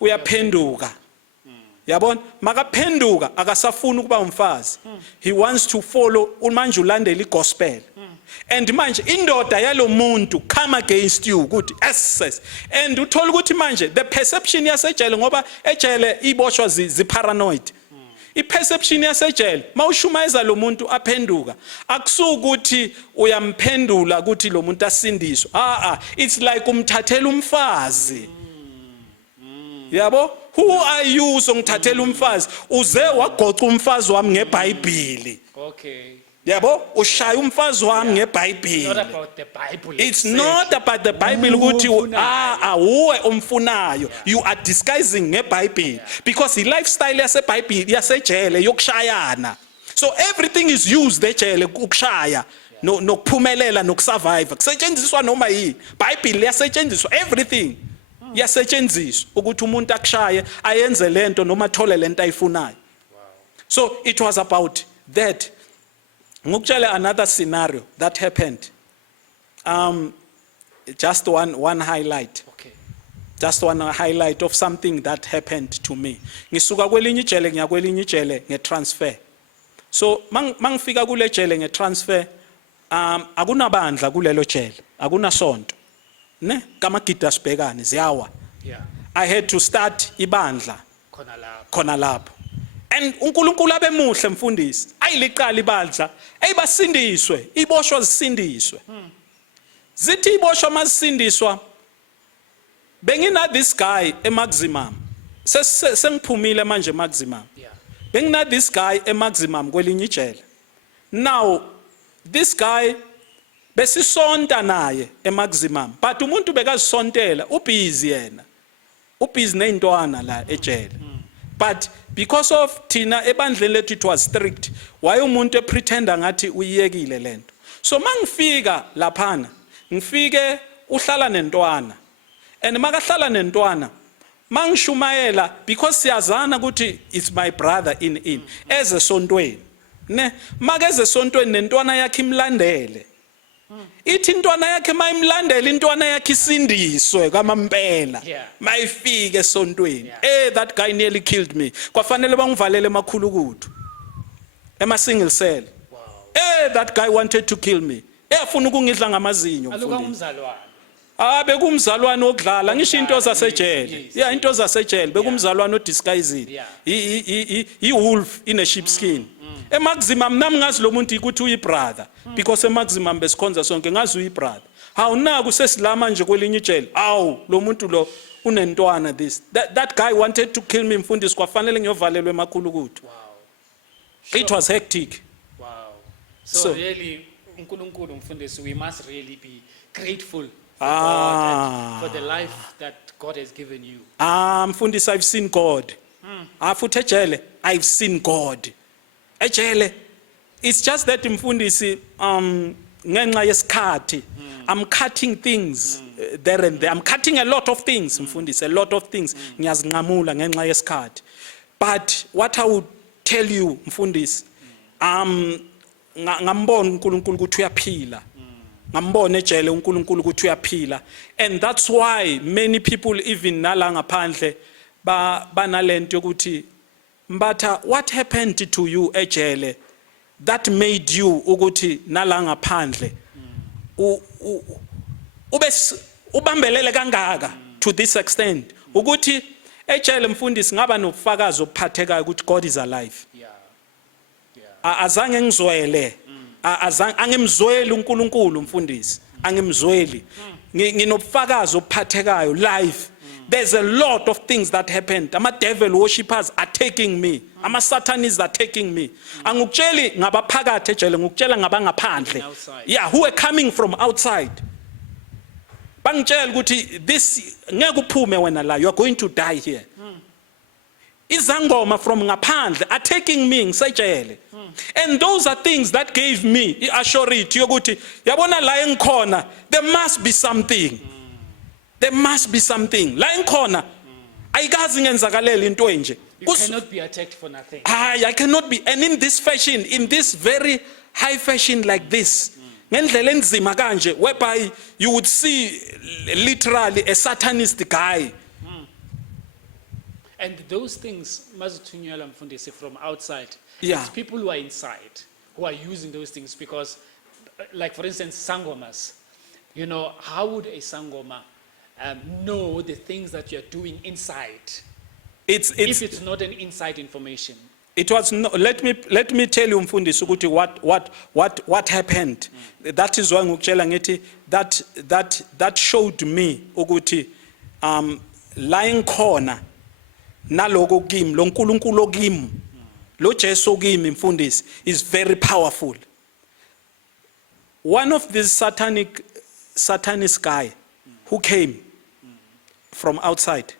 uyaphenduka. Yabona makaphenduka akasafuna ukuba umfazi. He wants to follow manje ulandela igospel. And manje indoda yalo muntu come against you ukuthi access. And uthola ukuthi manje the perception yasejele ngoba ejele iboshwa ziparanoid. I-perception yasejele mawushumayeza lo muntu aphenduka akusukuthi uyamphendula ukuthi lo muntu asindiswe. It's like umthathela umfazi. Yabo, who are you songithathela umfazi? Uze wagoca umfazi wami ngeBhayibheli. Okay. Yabo, ushaya umfazi wami ngeBhayibheli. It's not about the Bible. It's not about the Bible ukuthi uwe umfunayo. You are disguising ngeBhayibheli because the lifestyle yaseBhayibheli yasejele yokushayana. So everything is used ejele ukushaya nokuphumelela nokusurvive. Kusetshenziswa noma yini. Bible yasetshenziswa everything. Yasetshenziswa ukuthi umuntu akushaye ayenze lento noma athole lento ayifunayo. So it was about that. Ngukutshela another scenario that happened. Just one highlight. Okay. Just one highlight of something that happened to me. Ngisuka kwelinye ijele ngiya kwelinye ijele ngetransfer. So mangifika kule jele ngetransfer akunabandla kulelo jele, akunasonto. Ne kamagida sibhekane ziyawa. I had to start ibandla khona lapho. And uNkulunkulu abemuhle mfundisi ayiliqala ibandla ayibasindiswe iboshwa zisindiswe. Zithi iboshwa masindiswa bengina this guy eMaximum sengiphumile manje eMaximum. Bengina this guy eMaximum kwelinye ijele. Now this guy besisonta naye eMaximum but umuntu bekazisontela ubusy yena. Ubusy neintwana la ejele. But because of Tina ebandleni lethu it was strict, waye umuntu epretenda ngathi uyiyekile lento. So mangifika laphana, ngifike uhlala nentwana. And makahlala nentwana, mangishumayela because siyazana ukuthi it's my brother in eze sontweni. Ne makeze sontweni nentwana yakhe imlandele. Ithi intwana yakhe mayimlandela intwana yakhe isindiswe kamampela mayifike esontweni. That guy nearly killed me. Kwafanele bangivalele emakhulukuthu ema single cell. That guy wanted to kill me. Afuna ukungidla ngamazinyo mfundisi. Bekumzalwane okudlala ngisho into zasejele. Into zasejele bekumzalwane odisguised. He wolf in a sheep skin. Maximum nami ngazi lo muntu ukuthi uyibrother because maximum besikhonza sonke ngazi uyibrother. Awunaku sesilama nje kwelinye ijele. Awu lo muntu lo unentwana this. That guy wanted to kill me mfundisi kwafanele ngiyovalelwe emakhulukuthi. Wow. It was hectic. Wow. So really, uNkulunkulu mfundisi, we must really be grateful for God and for the life that God has given you. Mfundisi, I've seen God. Futhi ejele, I've seen God. Ejele, it's just that mfundisi ngenxa yesikhathi I'm cutting things there and there. I'm cutting a lot of things mfundisi, a lot of things. Ngiyazinqamula ngenxa yesikhathi. But what I would tell you mfundisi, ngambona uNkulunkulu ukuthi uyaphila. Ngambona ejele uNkulunkulu ukuthi uyaphila. And that's why many people even nala ngaphandle banalento yokuthi mbatha, what happened to you ejele that made you ukuthi nala ngaphandle ubambelele kangaka to this extent ukuthi ejele mfundisi ngaba nobufakazi obuphathekayo ukuthi God is alive. Azange ngizwele, angimzweli uNkulunkulu mfundisi, angimzweli. Nginobufakazi obuphathekayo live. There's a lot of things that happened. Ama devil worshippers are taking me. Ama satanists are taking me. Angukutsheli ngabaphakathi ejele, ngukutshela ngabangaphandle. Yeah, who are coming from outside. Bangitshela ukuthi this ngeke uphume wena la, you are going to die here. Izangoma from ngaphandle are taking me ngisejele. And those are things that gave me assurity yokuthi yabona la engikhona there must be something. There must be something. La engikhona ayikazi ngenzakalele into enje. You cannot be attacked for nothing. I cannot be, and in this fashion, in this very high fashion like this, ngendlela enzima kanje whereby you would see literally a satanist guy. And those things mazithunyelwa mfundisi from outside. Yeah. It's people who are inside who are using those things because, like for instance, sangomas. You know, how would a sangoma know the things that you're doing inside if it's not an inside information? It was no, let me tell you mfundisi ukuthi what happened. That is why ngikutshela ngithi that showed me ukuthi lying corner naloko kimi lo nkulunkulu kimi lo Jesu kimi mfundisi is very powerful. One of these satanist guy who came from outside,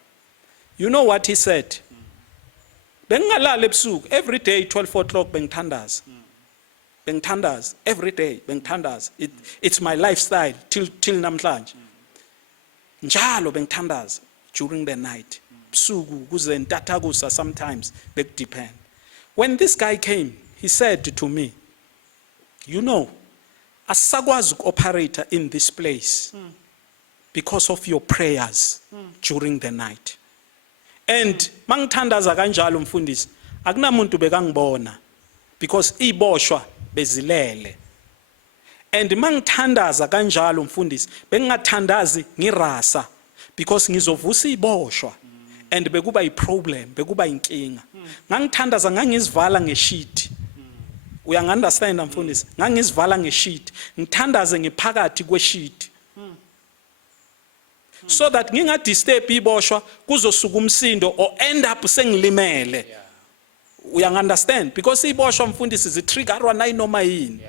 you know what he said? Bengalala ebusuku every day 12 o'clock bengithandaza. Bengithandaza every day bengithandaza. It's my lifestyle till namhlanje. Njalo bengithandaza during the night. Busuku kuze ntatakusa sometimes bekudepend. When this guy came, he said to me, you know, asakwazi uku-operate in this place because of your prayers during the night. And mangithandaza kanjalo mfundisi akunamuntu bekangibona because iboshwa bezilele. And mangithandaza kanjalo mfundisi bengingathandazi ngirasa because ngizovusa iboshwa and bekuba iproblem, bekuba inkinga. Ngangithandaza ngangizivala ngesheet. Uyangi-understand mfundisi? Ngangizivala ngesheet. Ngithandaze ngiphakathi kwesheet. So that ngingadisturb iboshwa kuzosuka umsindo or end up sengilimele. Uyangi-understand? Because iboshwa mfundisi zitriggerwa nayinoma yini.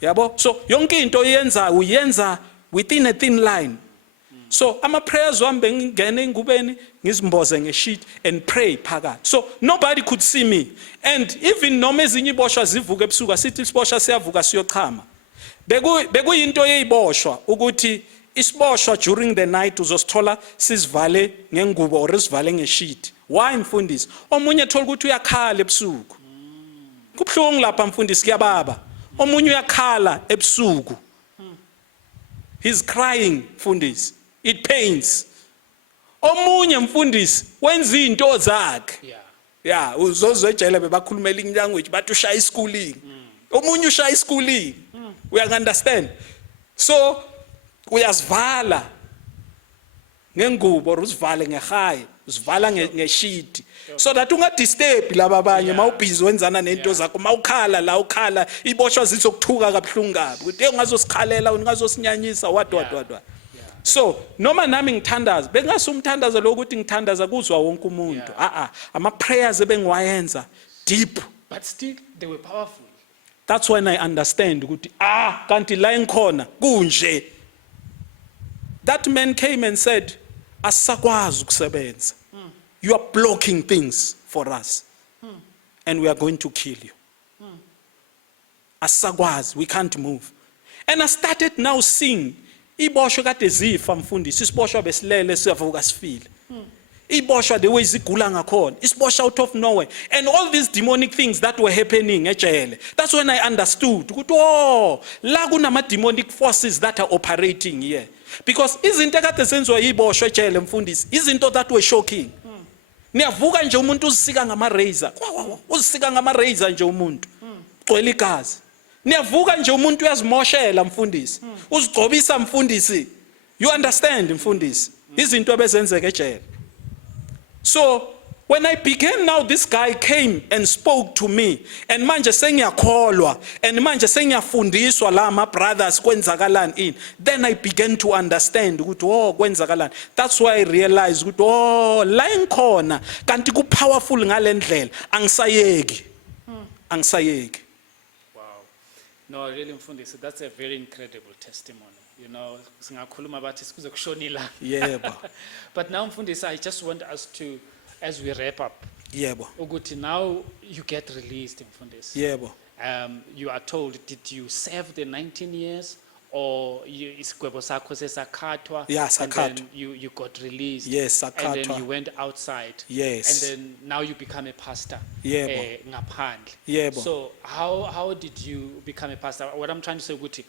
Yabo? So yonke into uyenza within a thin line. So ama prayers wami bengingena engubeni ngizimboze ngesheet and pray phakathi. So nobody could see me. And even noma ezinye iboshwa zivuka ebusuku asithi isiboshwa siyavuka siyochama. Bekuyinto yeyiboshwa ukuthi isiboshwa during the night uzosithola sizivale ngengubo or sivale ngesheet. Why mfundisi? Omunye thola ukuthi uyakhala ebusuku. Kubhlungu lapha mfundisi kuyababa. Omunye uyakhala ebusuku. He's crying mfundisi. It pains. Omunye mfundisi wenza izinto zakhe. Yeah, uzozwe ejele bebakhulumela in language bathi ushaya ischooling. Omunye ushaya ischooling. We understand. So uyazivala ngengubo or uzivale ngehayi, uzivala ngesheet so that ungadisturb laba abanye Yeah. mawubhizi wenzana nento Yeah. zakho mawukhala la ukhala iboshwa zizokuthuka kabuhlungu kabi ukuthi ungazosikhalela ungazosinyanyisa what. Yeah. So noma nami ngithandaza bengasumthandaza lokuthi ngithandaza kuzwa wonke umuntu ama prayers ebengiwayenza deep. But still, they were powerful. That's when I understand ukuthi kanti la engikhona kunje. That man came and said, asakwazi ukusebenza. You are blocking things for us. And we are going to kill you. Asakwazi, we can't move. And I started now seeing, iboshwa kade zifa mfundisi, isiboshwa besilele siyavuka sifile. Iboshwa the way zigula ngakhona, isiboshwa out of nowhere. And all these demonic things that were happening ejele. That's when I understood, ukuthi la kunama demonic forces that are operating here. Because izinto ekade senziwa yiboshwa ejele mfundisi, izinto that were shocking. Niyavuka nje umuntu uzisika ngama razor. Uzisika ngama razor nje umuntu. Gcwele igazi. Niyavuka nje umuntu uyazimoshela mfundisi. Uzigcobisa mfundisi. You understand mfundisi? Izinto ebezenzeka ejele. So when I began now, this guy came and spoke to me, and manje sengiyakholwa, and manje sengiyafundiswa la ma brothers kwenzakalani in. Then I began to understand ukuthi kwenzakalani. That's why I realized ukuthi la engikhona kanti ku powerful ngalendlela angisayeki. Angisayeki. Wow. No, really, Mfundisi, that's a very incredible testimony. You know, singakhuluma bathi sikuze kushonila. Yebo. But now, Mfundisi, I just want us to, as we wrap up, Yebo. ukuthi now you get released, Mfundisi. Yebo. You are told, did you serve the 19 years? Or isigwebo sakho sesakhathwa? Yeah, And sakhathwa. then you got released. Yes, And sakhathwa. then you went outside. Yes. And then now you become a pastor. Yebo. Ngaphandle. Yebo. So how did you become a pastor? What I'm trying to say, Guti,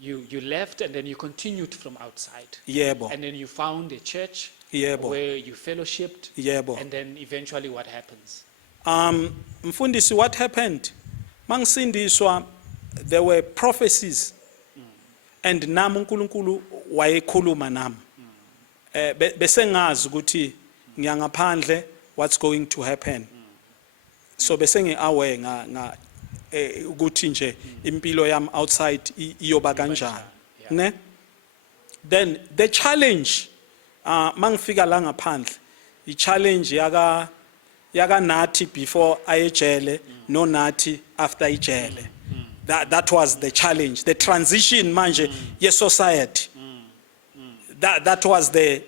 you left and then you continued from outside. Yebo. And then you found a church Yebo. where you fellowshipped. Yebo. And then eventually what happens? Mfundisi, what happened? Mangisindiswa, there were prophecies. And nami uNkulunkulu wayekhuluma nami. Bese ngazi ukuthi ngiyangaphandle what's going to happen. So bese ngiaware ukuthi nje impilo yami outside iyoba kanjani. Ne? Then the challenge mangifika la ngaphandle, I challenge yaka Nathi before ayejele, no Nathi after ijele. That was the challenge, the transition manje ye society. That was the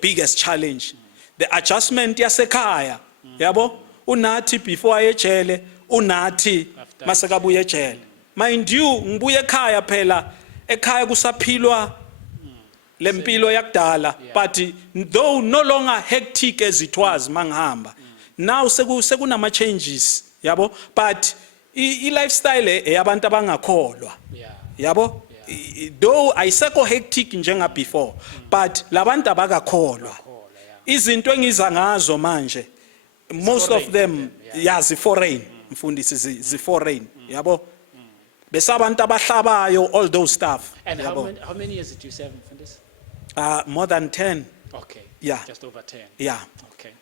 biggest challenge. The adjustment yasekhaya. Yabo? Unathi before ayejele, unathi masekabuye ejele. Mind you, ngibuye ekhaya phela, ekhaya kusaphilwa lempilo yakudala, but though no longer hectic as it was mangihamba. Now sekunama changes, yabo? But I-lifestyle eyabantu abangakholwa. Yabo? Though ayisekho hectic njenga before, but labantu abakakholwa. Izinto engiza ngazo manje, most of them yazi foreign, mfundisi zi-foreign, yabo? Besabantu abahlabayo, all those stuff. And how many years did you serve in this? More than 10. Okay. Yeah. Just over 10. Yeah. Okay.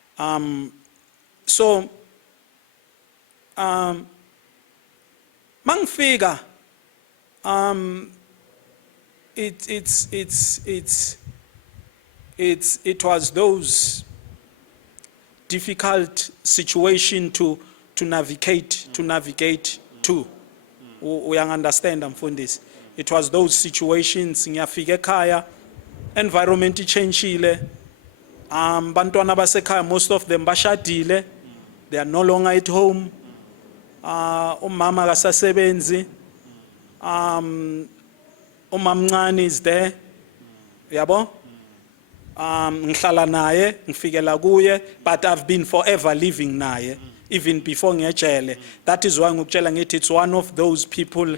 So mangifika it was those difficult situation to navigate to. We understand mfundisi. It was those situations ngiyafika ekhaya, environment ichangile. Bantwana basekhaya, most of them bashadile. They are no longer at home. Umama akasasebenzi. Umamncane is there. Yabo? Ngihlala naye, ngifikela kuye, but I've been forever living naye, even before ngiyejele. That is why ngikutshela ngithi it's one of those people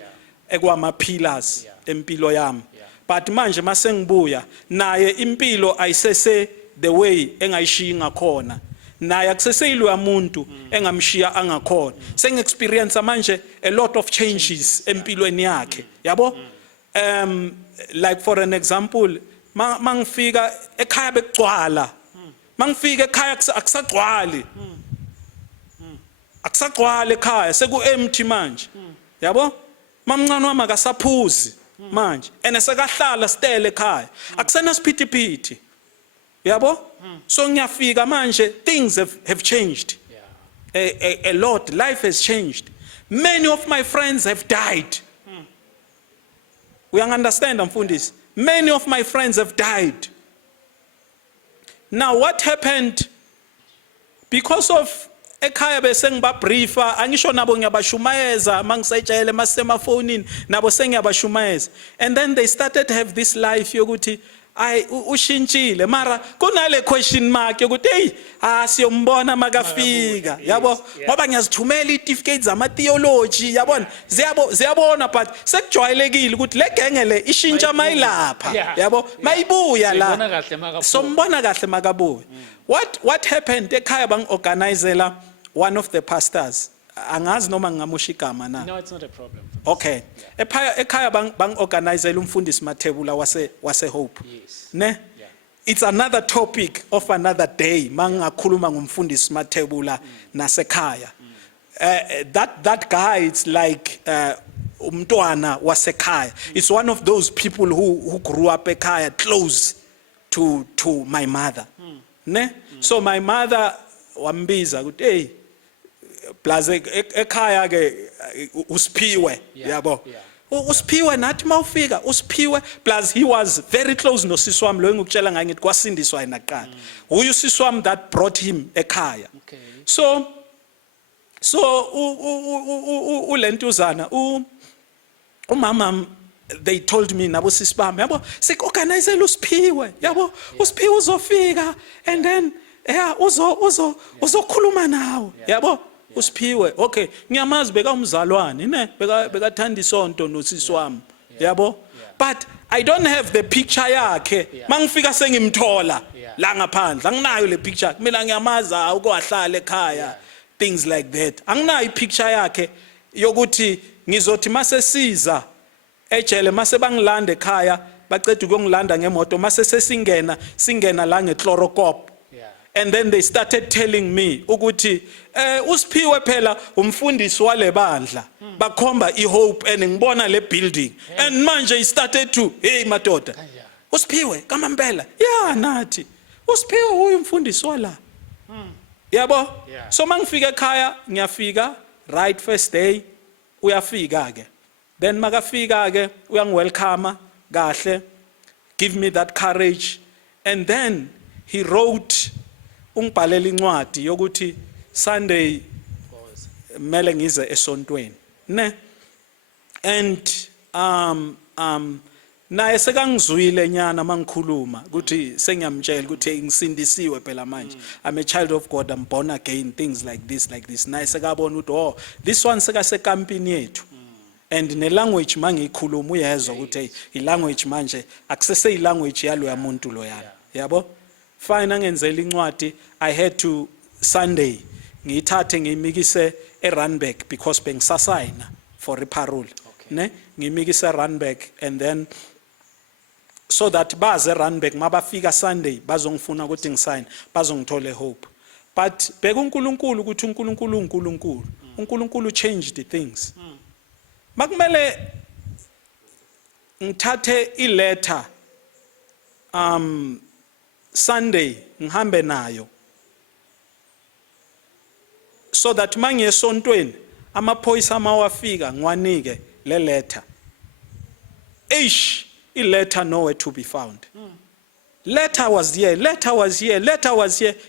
ekwama pillars empilo yami. But manje mase ngibuya naye impilo ayisese the way engayishiya ngakhona. Naye akuseseyilwe umuntu engamshiya angakhona. Sengexperience manje a lot of changes empilweni yakhe. Yabo? Like for an example, mangifika ekhaya bekugcwala. mangifika ekhaya akusagcwali akusagcwali ekhaya seku empty manje yabo mamncane wami akasaphuzi manje and sekahlala stele ekhaya akusena siphithiphithi yabo so ngiyafika manje things have changed a lot life has changed many of my friends have died we understand mfundisi many of my friends have died now what happened because of ekhaya bese ngibabriefa angisho nabo ngiyabashumayeza mangisayitshele masemafonini nabo sengiyabashumayeza and then they started to have this life yokuthi ushintshile mara kunale question mark yokuthi hey siyombona makafika yabo ngoba ngiyazithumela itificate zama theology yabona ziyabona but sekujwayelekile ukuthi le genge le ishintsha mayilapha yabo mayibuya la sombona kahle makabuya what happened ekhaya bangorganizela one of the pastors angazi noma ngingamusha igama na No, it's not a problem. okay ekhaya bangorganizela umfundisi Mathebula wase Hope Yes. ne Yeah. it's another topic of another day mangakhuluma ngumfundisi Mathebula nasekhaya that guy it's like umntwana wasekhaya it's one of those people who grew up ekhaya close to my mother ne so my mother wambiza ukuthi hey plus ekhaya ke usiphiwe yabo usiphiwe nathi mawufika usiphiwe plus he was very close nosisi wami lo engikutshela ngaye ngithi kwasindiswa yena qala uyu usisi wami that brought him ekhaya Okay. so ulentuzana umama they told me nabo sisi bami yabo sikorganizela usiphiwe yabo usiphiwe uzofika and then uzokhuluma nawe yabo usiphiwe okay ngiyamazi beka umzalwane ne bekathanda isonto nosisi wami yabo but I don't have the picture yakhe mangifika sengimthola la ngaphandle anginayo le picture kumele ngiyamazi ukwahlala ekhaya things like that anginayo ipicture yakhe yokuthi ngizothi mase siza ejele mase bangilanda ekhaya baceda ukungilanda ngemoto mase singena la ngeChlorokop and then they started telling me ukuthi usiphiwe phela umfundisi wale bandla bakhomba iHope and ngibona le building and manje he started to hey madoda usiphiwe kamambela nathi usiphiwe uyu umfundisi wala yabo so mangifika ekhaya ngiyafika right first day uyafika ke then makafika ke uyangiwelcome kahle give me that courage and then he wrote ungibhalela incwadi yokuthi Sunday mele ngize esontweni ne and naye sekangizwile nyana mangikhuluma ukuthi sengiyamtshela ukuthi ngisindisiwe phela manje I'm a child of God I'm born again things like this naye sekabona ukuthi this one sekasekampini yethu and ne language mangiyikhuluma uyezwa ukuthi i language manje akusese i language yalo yamuntu lo yana yabo fine angenzela incwadi I had to Sunday ngiyithathe ngiyimikise eRunback because bengisasayina for iparole ne ngiyimikise eRunback and then so that baze eRunback mabafika Sunday bazongifuna ukuthi ngisign bazongithola eHope but beka uNkulunkulu ukuthi uNkulunkulu changed things makumele ngithathe iletter Sunday ngihambe nayo so that mangiye sontweni amaphoyisa mawafika ngiwanike le letter i letter nowhere to be found letter was here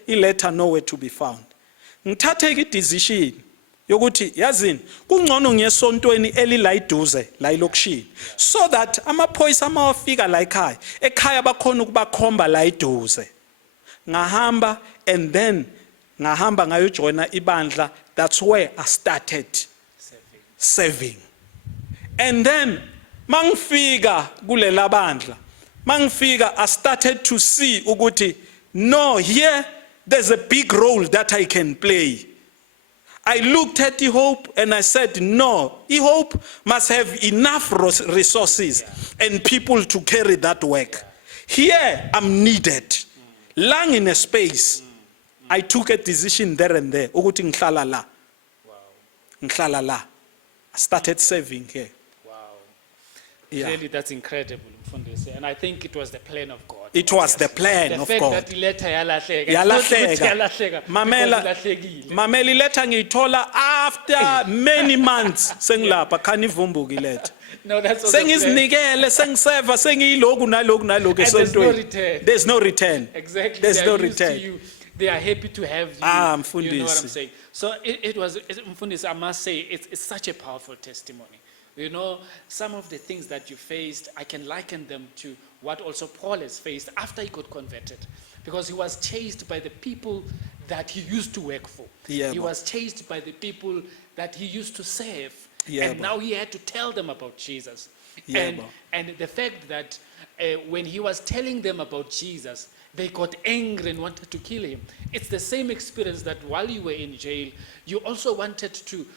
i letter nowhere to be found ngithathe i decision yokuthi yazini kungcono ngiyesontweni elilayiduze la ilokishini so that amaphoyisa mawafika la ekhaya bakhona ukubakhomba la iduze ngahamba and then ngahamba ngayojoina ibandla that's where I started serving and then mangifika kulela bandla mangifika I started to see ukuthi no here there's a big role that I can play I looked at iHope and I said, no, iHope must have enough resources and people to carry that work. Here, I'm needed. Lang in a space, I took a decision there and there. Ukuthi ngihlala la. Wow. Ngihlala la. I started serving here. Wow. Yeah. Really, that's incredible, Mfundisi. And I think it was the plan of God. It was the plan The of fact God. that iletha yalahleka. It's not ukuthi yalahleka, because Mamela, ilahlekile. mamela iletha ngiyithola after many months. Sengilapha khanivumbuki iletha. No, that's also the plan. Sengizinikele, sengiseva, sengiyiloku naloku naloku And there's no esontweni. return. There's no return. Exactly. There's They no are used to return. you. They are happy to have you. Ah, You know what I'm Mfundisi. saying? So Mfundisi, I must say, it's such a powerful testimony. You know, some of the things that you faced, I can liken them to what also Paul has faced after he got converted. Because he was chased by the people that he used to work for. Yeah, He but- was chased by the people that he used to serve. Yeah, And but- now he had to tell them about Jesus. Yeah, but- And the fact that when he was telling them about Jesus, they got angry and wanted to kill him. It's the same experience that while you were in jail, you also wanted to,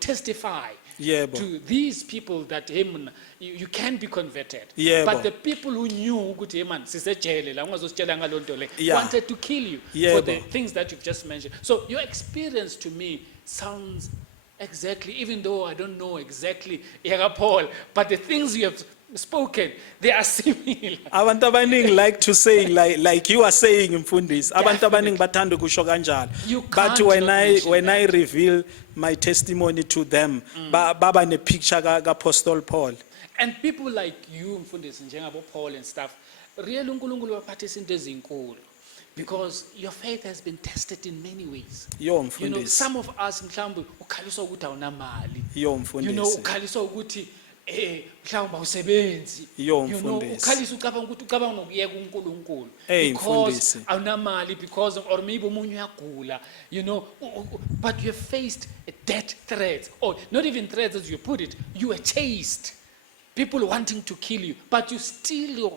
testify Yeah, but- to these people that you can be converted. Yeah, but but- the people who knew ukuthi hey man sisejele la ungazositshela ngaloo nto le Yeah. wanted to kill you Yeah, for the but- things that you've just mentioned. So your experience to me sounds exactly, even though I don't know exactly Yaka Paul, but the things you have spoken, they are similar. Abantu abaningi like to say like you are saying Mfundisi. Abantu abaningi bathanda ukusho kanjalo. You But can't when not I mention when I that. reveal my testimony to them, baba ne picture ka Apostle Paul. And people like you, Mfundisi, njengabo Paul and stuff, really uNkulunkulu baphathisa into ezinkulu. Because your faith has been tested in many ways. Yo You know, Mfundisi. some of us mhlawumbe ukhaliswa ukuthi awunamali. Yo You know, Mfundisi. ukhaliswa ukuthi mhlawumbe awusebenzi. Yo, You know, Mfundisi. ukhalisa ucabanga ukuthi ucabanga nokuyeka uNkulunkulu. Hey, Because Mfundisi. awunamali, because or maybe omunye uyagula, but you have faced death threats, or not even threats as you put it, you were chased. People wanting to kill you, but you still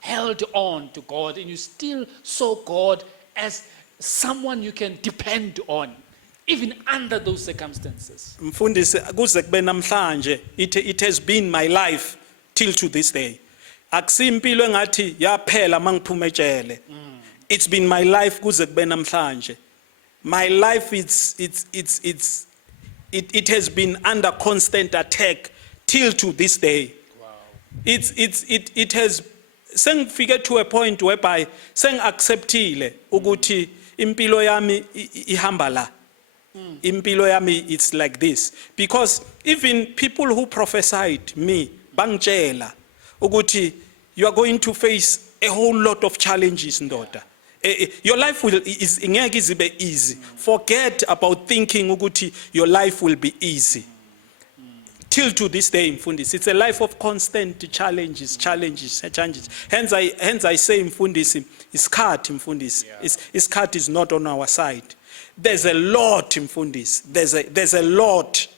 held on to God, and you still saw God as someone you can depend on, even under those circumstances. Mfundisi kuze kube namhlanje it has been my life till to this day. Akusimpilo engathi yaphela mangiphuma ejele. It's been my life kuze kube namhlanje. My life it has been under constant attack till to this day. Wow. It has sengifike to a point whereby sengiacceptile ukuthi impilo yami ihamba la. Impilo yami it's like this, because even people who prophesied me bangitshela ukuthi you are going to face a whole lot of challenges ndoda. Your life is ngeke izibe easy. Forget about thinking ukuthi your life will be easy. Till to this day, Mfundisi, it's a life of constant challenges. Hence I say, Mfundisi, isikhathi, Mfundisi. Isikhathi is not on our side. There's a lot, Mfundisi. There's a lot,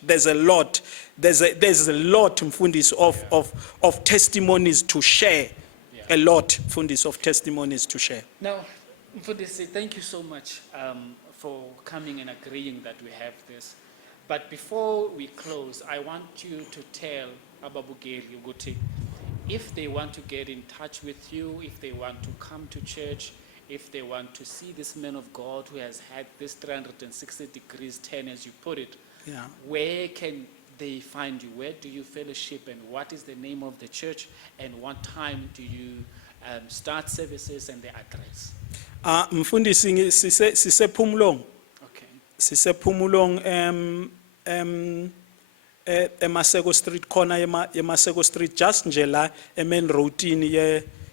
Mfundisi, of testimonies to share. A lot, Mfundisi, of testimonies to share. Now, Mfundisi, thank you so much for coming and agreeing that we have this. But before we close, I want you to tell Ababugeli ukuthi if they want to get in touch with you, if they want to come to church, if they want to see this man of God who has had this 360 degrees turn, as you put it, Yeah. where can they find you? Where do you fellowship, and what is the name of the church, and what time do you start services, and the address? Mfundisi, sisephumulong. Okay. Sisephumulong eMaseko Street, corner yeMaseko Street, just nje la main road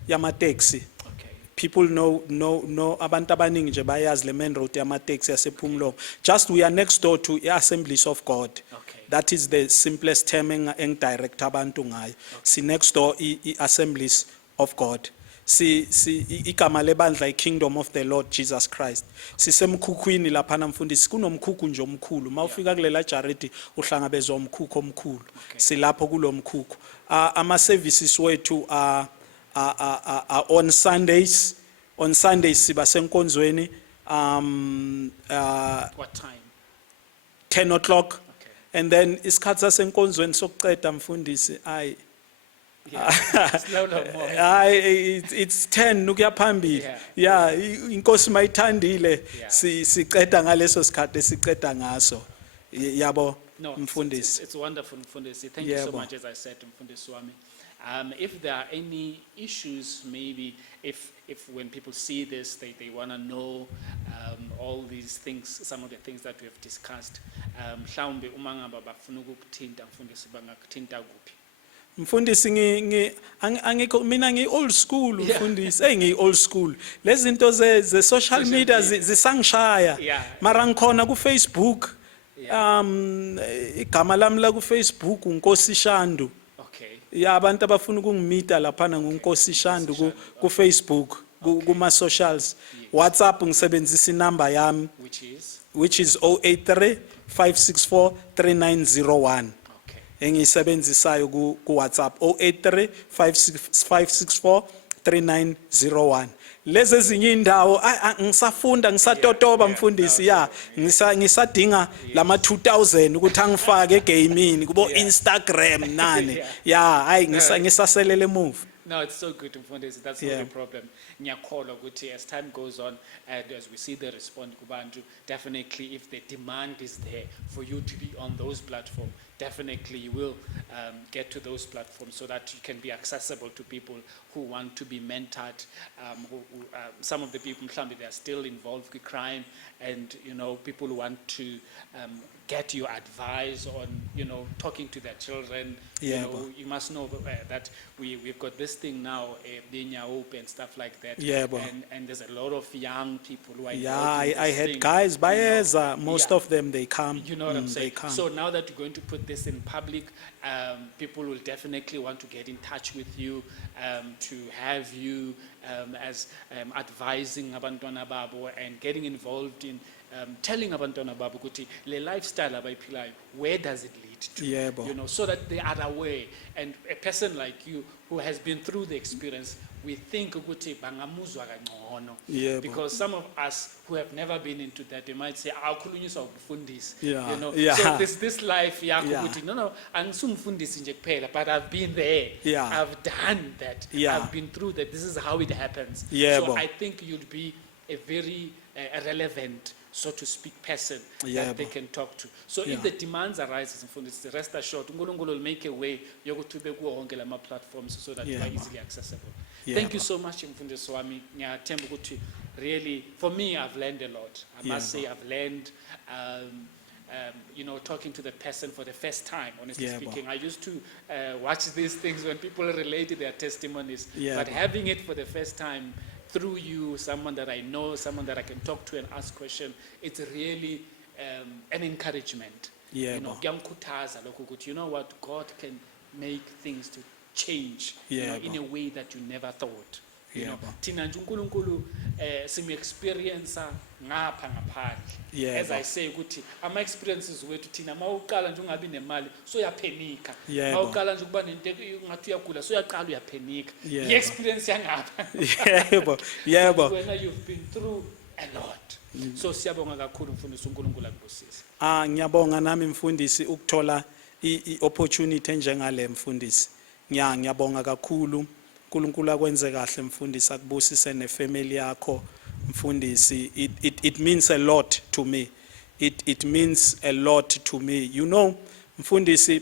yama-taxi. Okay. People know abantu abaningi nje bayazi le main road yama-taxi yasephumulong. Just we are next door to Assemblies of God. Okay. That is the simplest term engidirect abantu ngayo. Si next door Assemblies of God. Si igama lebandla Kingdom of the Lord Jesus Christ. Sisemkhukhwini lapha Mfundisi, kunomkhukhu nje omkhulu. Mawufika kulela jarity uhlangabezwa umkhukhu omkhulu. Silapho kulomkhukhu. Ama services wethu on Sundays. On Sundays siba senkonzweni What time? 10 o'clock. Okay. And then isikhathi sasenkonzweni sokuceda Mfundisi Yeah. Slow more. It's 10 ukuya phambili. Yeah. Yeah, inkosi mayithandile Yeah. siqeda ngaleso sikhathi siqeda ngaso. Yabo No, mfundisi. it's wonderful, Mfundisi. Thank you so Yebo. much, as I said, Mfundisi Wami. If there are any issues, maybe if when people see this, they want to know all these things, some of the things that we have discussed. Mhlawumbe uma ngaba bafuna ukukuthinta, Mfundisi, bangakuthinta kuphi? Mfundisi angikho mina ngi old school Yeah. mfundisi ngi old school lezi zinto ze social media zisangishaya Yeah. mara ngikhona ku Facebook Yeah. igama lami la ku Facebook uNkosi Shandu Okay. ya abantu abafuna ukungimita lapha nguNkosi Shandu ku Facebook kuma socials WhatsApp ngisebenzisa inamba yami which is 083 564 3901 engiyisebenzisayo ku WhatsApp 083 564 3901 lezi ezinye indawo ngisafunda ngisatotoba mfundisi ya ngisadinga lama 2000 ukuthi angifake egaming kubo Instagram nani ya hayi ngisaselele move. No, it's so good, Mfundisi. That's not a problem. Nyakolo ukuthi as time goes on and as we see the response kubantu, definitely if the demand is there for you to be on those platforms, definitely you will get to those platforms so that you can be accessible to people who want to be mentored. Some of the people, they are still involved with crime, and people who want to get your advice on talking to their children. Yeah, You must know that we've got this thing now, being open and stuff like that. Yeah, and there's a lot of young people who are yeah, involved in this I had thing, guys Bayeza, most of them they come. You know what I'm they saying? come. So now that you're going to put this in public, people will definitely want to get in touch with you, to have you as advising abantwana babo and getting involved in telling abantwana babo ukuthi le lifestyle abayiphilayo, where does it lead to? Yebo. So that they are aware. And a person like you who has been through the experience, we think ukuthi bangamuzwa kangcono. Yebo. Because some of us who have never been into that, they might say, awukhulunyiswa ukufundisa. Yeah. So this life yakho Yeah. ukuthi no angisumfundisi nje kuphela, but I've been there. Yeah. I've done that. Yeah. I've been through that. This is how it happens. Yebo. So I think you'd be a very relevant, so to speak, person that they Yebo. can talk to. So Yeah. if the demands arise, rest assured, uNkulunkulu will make a way yokuthi ube kuwo wonke lama platforms so that you are Yebo. easily accessible. Yebo. Thank you so much, Mfundisi Wami. Ngiyathemba ukuthi really, for me, I've learned a lot. I must Yebo. say I've learned, talking to the person for the first time, honestly Yebo. speaking. I used to watch these things when people related their testimonies, but Yebo. having it for the first time through you, someone that I know, someone that I can talk to and ask questions, it's really an encouragement. Yebo. Kuyangikhuthaza lokho ukuthi, you know what, God can make things to change Yebo. in a way that you never thought. Yebo. Thina nje uNkulunkulu simi-experience ngapha ngaphandle. Yebo. As I say ukuthi ama-experiences wethu thina mawuqala nje ungabi nemali soyaphenika. Yebo. Mawuqala nje ukuba nento ungathi uyagula soyaqala uyaphenika. Yebo. I-experience yangapha. Yebo. Wena you've been through a lot. So siyabonga kakhulu Mfundisi, uNkulunkulu akubusise. Ngiyabonga nami mfundisi ukuthola i-opportunity enjengale mfundisi. Ngiyabonga kakhulu. uNkulunkulu akwenze kahle mfundisi, akubusise nefamily yakho mfundisi. It means a lot to me. It means a lot to me. Mfundisi,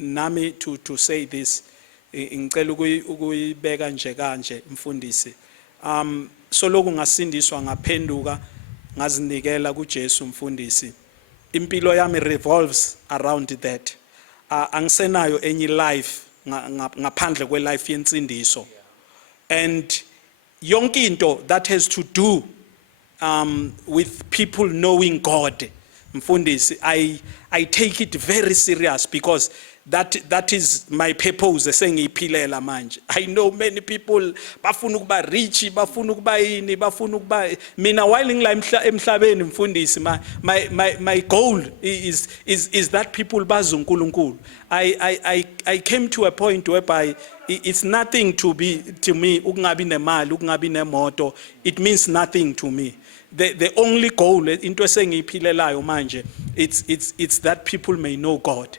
nami to say this, ngicela ukuyibeka nje kanje mfundisi. Soloku ngasindiswa ngaphenduka ngazinikela kuJesu mfundisi. Impilo yami revolves around that. Angisenayo enye life ngaphandle kwe life yensindiso. And yonke into that has to do with people knowing God mfundisi, I take it very serious because that is my purpose esengiyiphilela manje. I know many people bafuna ukuba rich, bafuna ukuba yini, bafuna ukuba mina while ngila emhlabeni mfundisi, my goal is that people bazi uNkulunkulu. I came to a point whereby it's nothing to me ukungabi nemali, ukungabi nemoto. It means nothing to me. The only goal into esengiyiphilelayo manje, it's that people may know God.